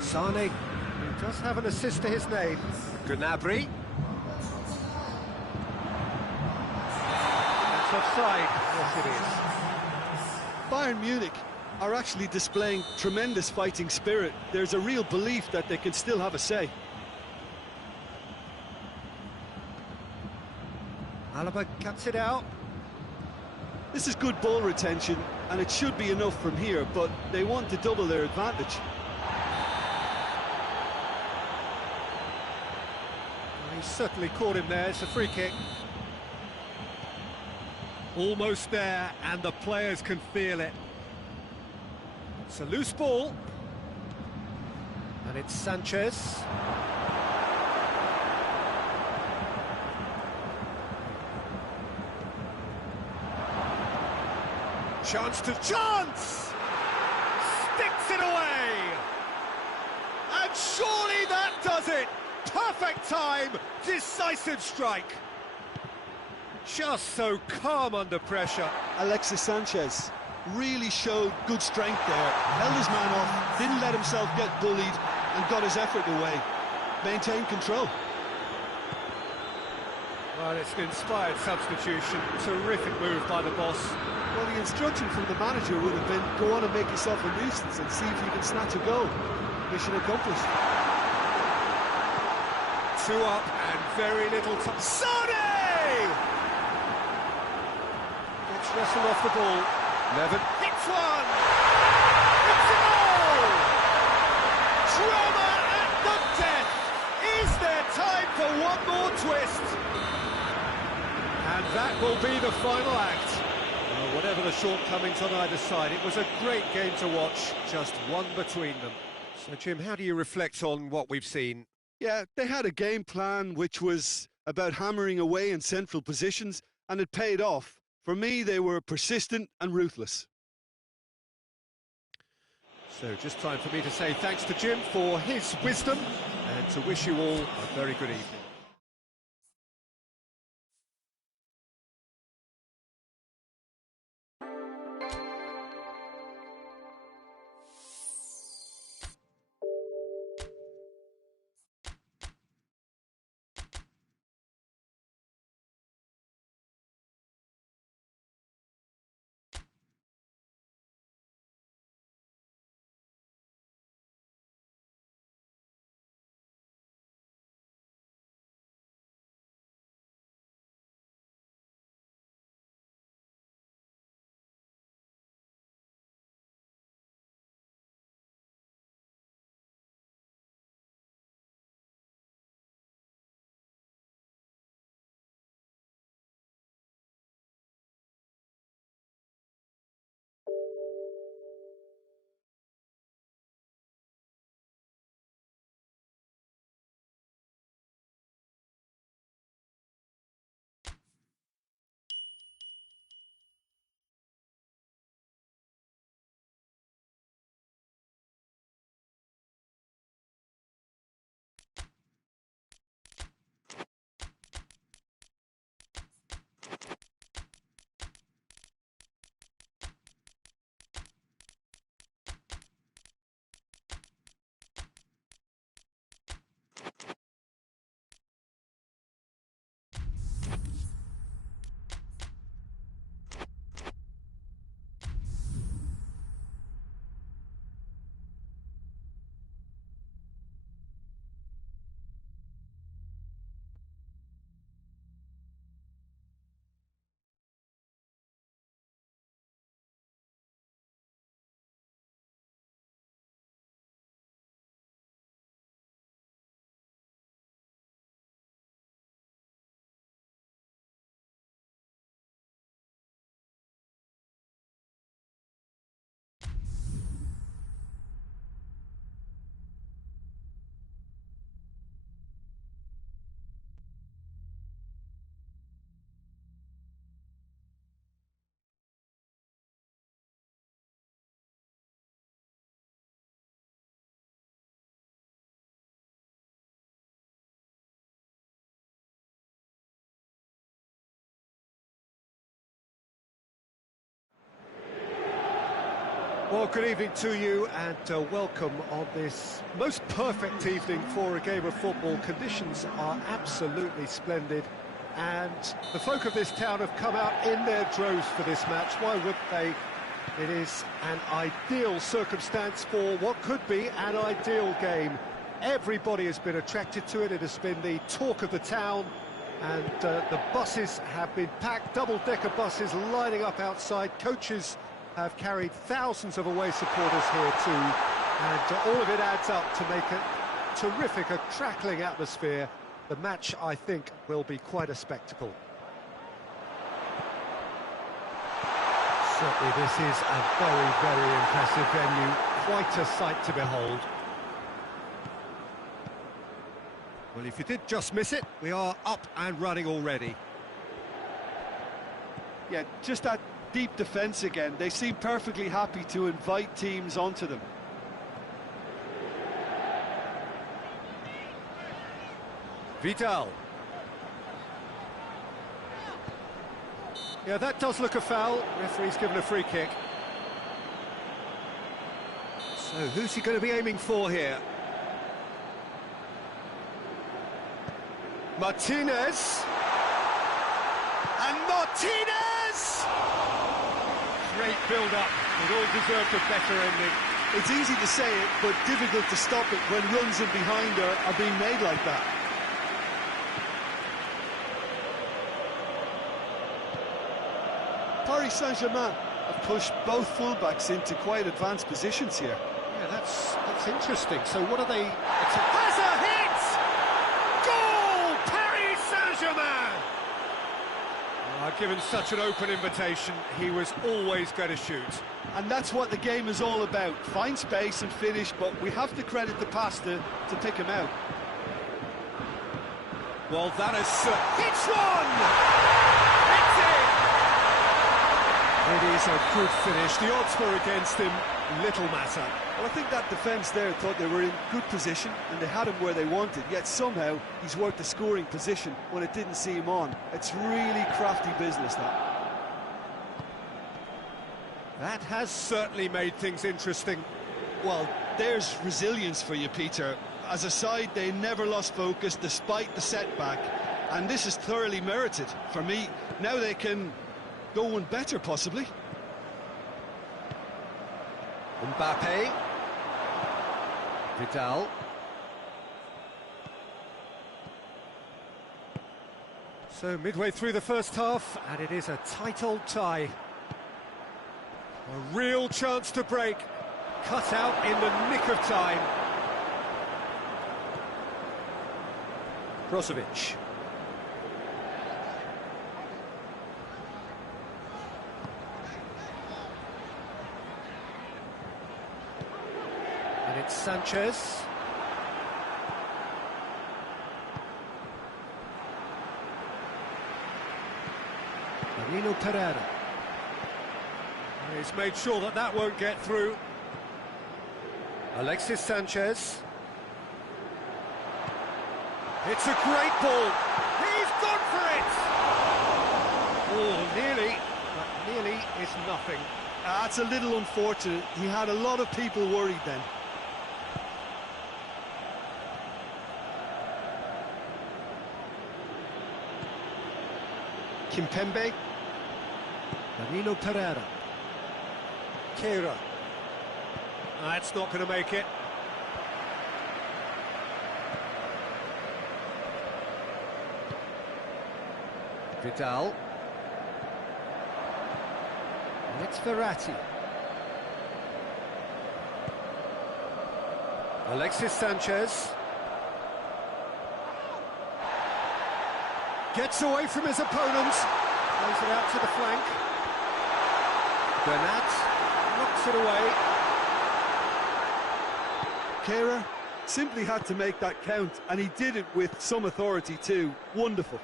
Sane, who does have an assist to his name. Gnabry. That's offside. Yes, it is. Bayern Munich are actually displaying tremendous fighting spirit. There's a real belief that they can still have a say. Alaba cuts it out. This is good ball retention, and it should be enough from here, but they want to double their advantage. He certainly caught him there. It's a free kick. Almost there, and the players can feel it. It's a loose ball. And it's Sanchez. Chance! Sticks it away! And surely that does it! Perfect time, decisive strike. Just so calm under pressure. Alexis Sanchez really showed good strength there. Held his man off, didn't let himself get bullied, and got his effort away. Maintained control. Well, it's an inspired substitution. Terrific move by the boss. Well, the instruction from the manager would have been, go on and make yourself a nuisance and see if you can snatch a goal. Mission accomplished. 2 up and very little time. Sane! Gets wrestled off the ball. Levin hits one! It's a goal! Drama at the death! Is there time for one more twist? And that will be the final act. Whatever the shortcomings on either side, it was a great game to watch, just one between them. So, Jim, how do you reflect on what we've seen? Yeah, they had a game plan which was about hammering away in central positions, and it paid off. For me, they were persistent and ruthless. So, just time for me to say thanks to Jim for his wisdom, and to wish you all a very good evening. Well, good evening to you and welcome on this most perfect evening for a game of football. Conditions are absolutely splendid and the folk of this town have come out in their droves for this match. Why would they? It is an ideal circumstance for what could be an ideal game. Everybody has been attracted to it. It has been the talk of the town and the buses have been packed, double-decker buses lining up outside. Coaches have carried thousands of away supporters here too, and all of it adds up to make a terrific, a crackling atmosphere. The match, I think, will be quite a spectacle. Certainly this is a very, very impressive venue, quite a sight to behold. Well, if you did just miss it, we are up and running already. Yeah, just that deep defence again. They seem perfectly happy to invite teams onto them. Vidal. Yeah, that does look a foul. Referee's given a free kick. So who's he going to be aiming for here? Martinez. And Martinez! Great build-up. It all deserved a better ending. It's easy to say it, but difficult to stop it when runs in behind are being made like that. Paris Saint-Germain have pushed both fullbacks into quite advanced positions here. Yeah, that's interesting. So what are they... Has a hit! Goal! Paris Saint-Germain! Given such an open invitation, he was always going to shoot. And that's what the game is all about. Find space and finish, but we have to credit the pass to pick him out. Well, that is... It's one! It's in! It is a good finish. The odds were against him. Little matter. Well, I think that defence there thought they were in good position and they had him where they wanted, yet somehow he's worked a scoring position when it didn't see him on. It's really crafty business, that. That has certainly made things interesting. Well, there's resilience for you, Peter. As a side, they never lost focus despite the setback, and this is thoroughly merited. For me, now they can go one better, possibly. Mbappe. Vidal. So midway through the first half, and it is a tight old tie. A real chance to break. Cut out in the nick of time. Brozovic. And it's Sanchez. Danilo Pereira. He's made sure that that won't get through. Alexis Sanchez. It's a great ball. He's gone for it! Oh, nearly, but nearly is nothing. That's a little unfortunate. He had a lot of people worried then. Kimpembe. Danilo Pereira. Keira. That's not going to make it. Vidal. And it's Verratti. Alexis Sanchez. Gets away from his opponent. Plays it out to the flank. Bernat knocks it away. Keira simply had to make that count, and he did it with some authority too. Wonderful.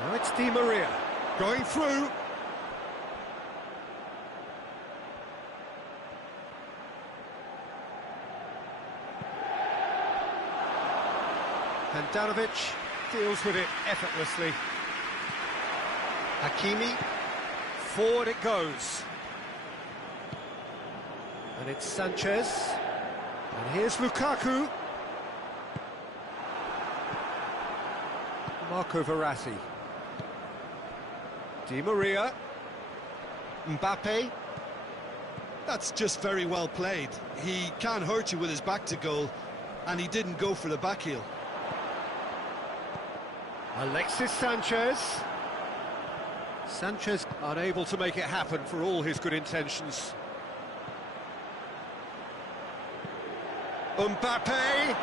Now it's Di Maria going through. Handanovic deals with it effortlessly. Hakimi forward it goes. And it's Sanchez. And here's Lukaku. Marco Verratti. Di Maria. Mbappe. That's just very well played. He can't hurt you with his back to goal, and he didn't go for the back heel. Alexis Sanchez. Sanchez unable to make it happen for all his good intentions. Mbappe.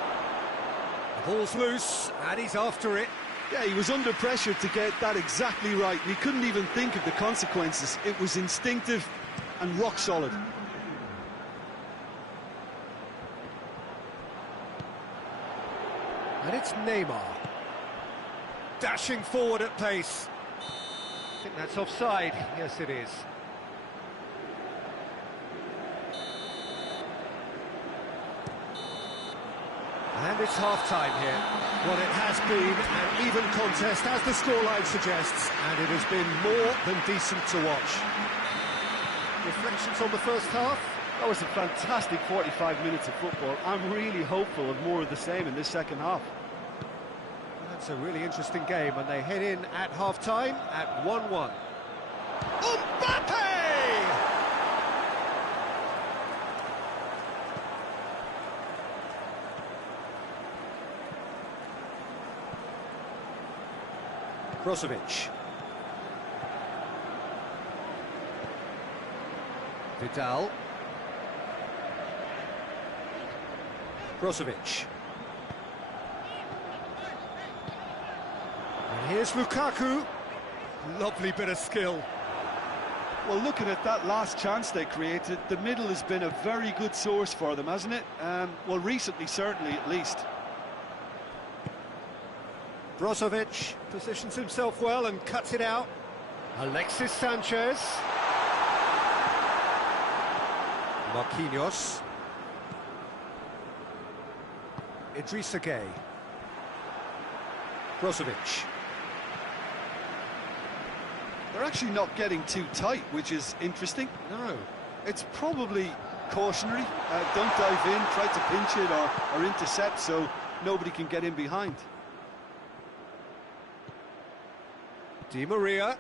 The ball's loose, and he's after it. Yeah, he was under pressure to get that exactly right, and he couldn't even think of the consequences. It was instinctive and rock solid. And it's Neymar. Dashing forward at pace. I think that's offside. Yes, it is. And it's half-time here. Well, it has been an even contest, as the scoreline suggests, and it has been more than decent to watch. Reflections on the first half? That was a fantastic 45 minutes of football. I'm really hopeful of more of the same in this second half. That's a really interesting game, and they head in at half-time at 1-1. Mbappe! Brozovic. Vidal. Brozovic. And here's Lukaku. Lovely bit of skill. Well, looking at that last chance they created, the middle has been a very good source for them, hasn't it? Well, recently, certainly, at least. Brozovic positions himself well and cuts it out. Alexis Sanchez. Marquinhos. Idrissa Gueye. Brozovic. They're actually not getting too tight, which is interesting. No. It's probably cautionary. Don't dive in, try to pinch it or intercept so nobody can get in behind. Di Maria.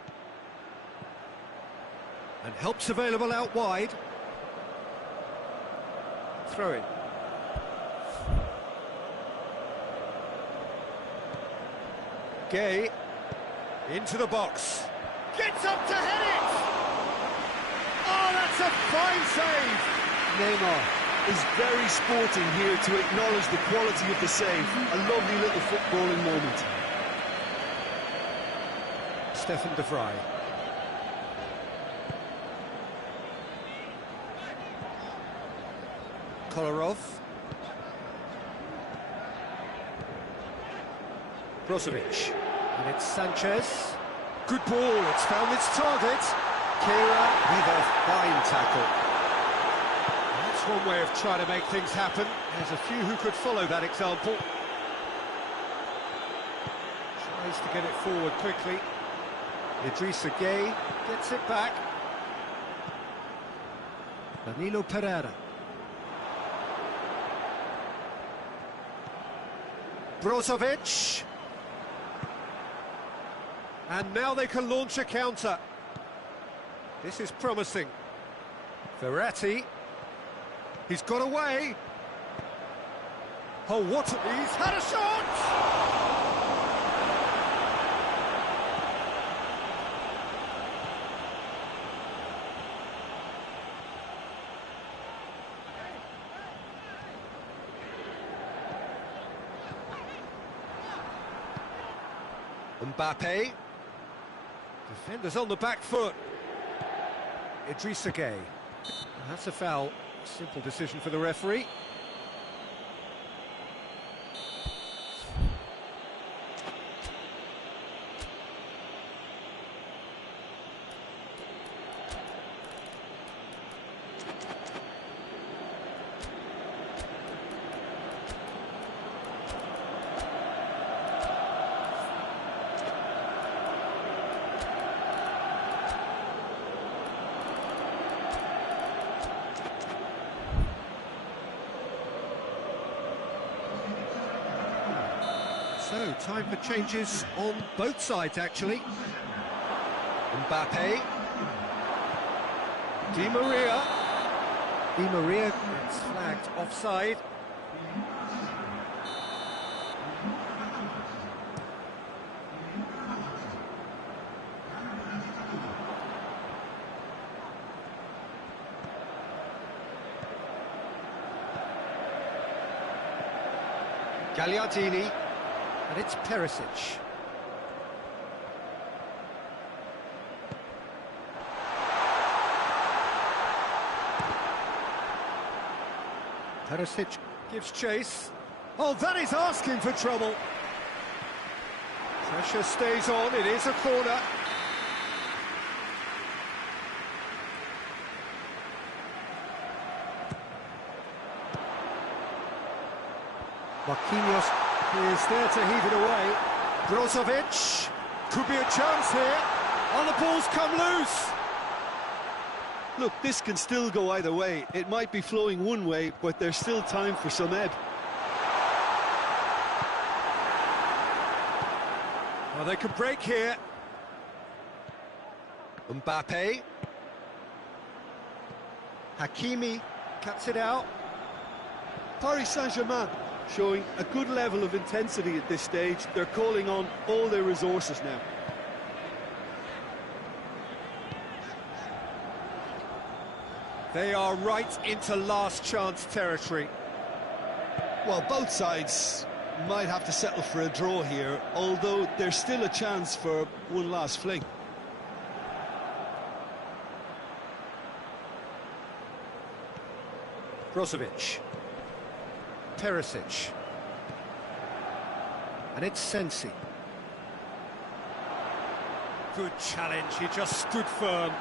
And help's available out wide. Throw in. Gueye into the box. Gets up to head it! Oh, that's a fine save! Neymar is very sporting here to acknowledge the quality of the save. A lovely little footballing moment. Stefan de Vrij. Kolarov. Brozovic. And it's Sanchez. Good ball, it's found its target. Kira with a fine tackle. That's one way of trying to make things happen. There's a few who could follow that example. Tries to get it forward quickly. Idrissa Gueye gets it back. Danilo Pereira. Brozovic. And now they can launch a counter. This is promising. Verratti. He's got away. Oh, what he's had a shot! Mbappe. Defenders on the back foot. Idrissa Gueye. That's a foul. Simple decision for the referee. So, time for changes on both sides, actually. Mbappe. Di Maria. Di Maria gets flagged offside. Gagliardini, and it's Perisic. Perisic gives chase. Oh, that is asking for trouble. Pressure stays on, it is a corner. Marquinhos is there to heave it away. Brozovic, could be a chance here. Oh, the ball's come loose. Look, this can still go either way. It might be flowing one way, but there's still time for some ebb. Well, they could break here. Mbappe. Hakimi cuts it out. Paris Saint-Germain showing a good level of intensity at this stage. They're calling on all their resources now. They are right into last chance territory. Well, both sides might have to settle for a draw here, although there's still a chance for one last fling. Brozovic. Perisic. And it's Sensi. Good challenge, he just stood firm.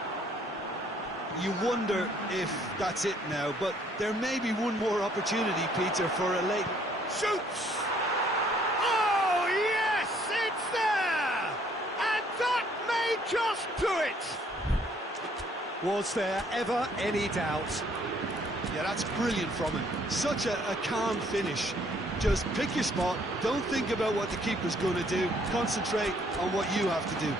You wonder if that's it now, but there may be one more opportunity, Peter, for a late... Shoots! Oh, yes, it's there! And that may just do it! Was there ever any doubt? Yeah, that's brilliant from him. Such a calm finish. Just pick your spot, don't think about what the keeper's going to do, concentrate on what you have to do.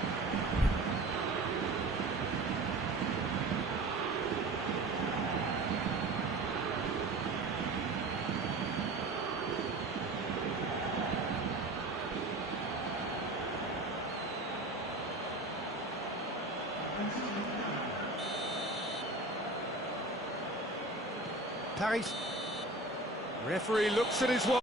Paris. Referee looks at his watch.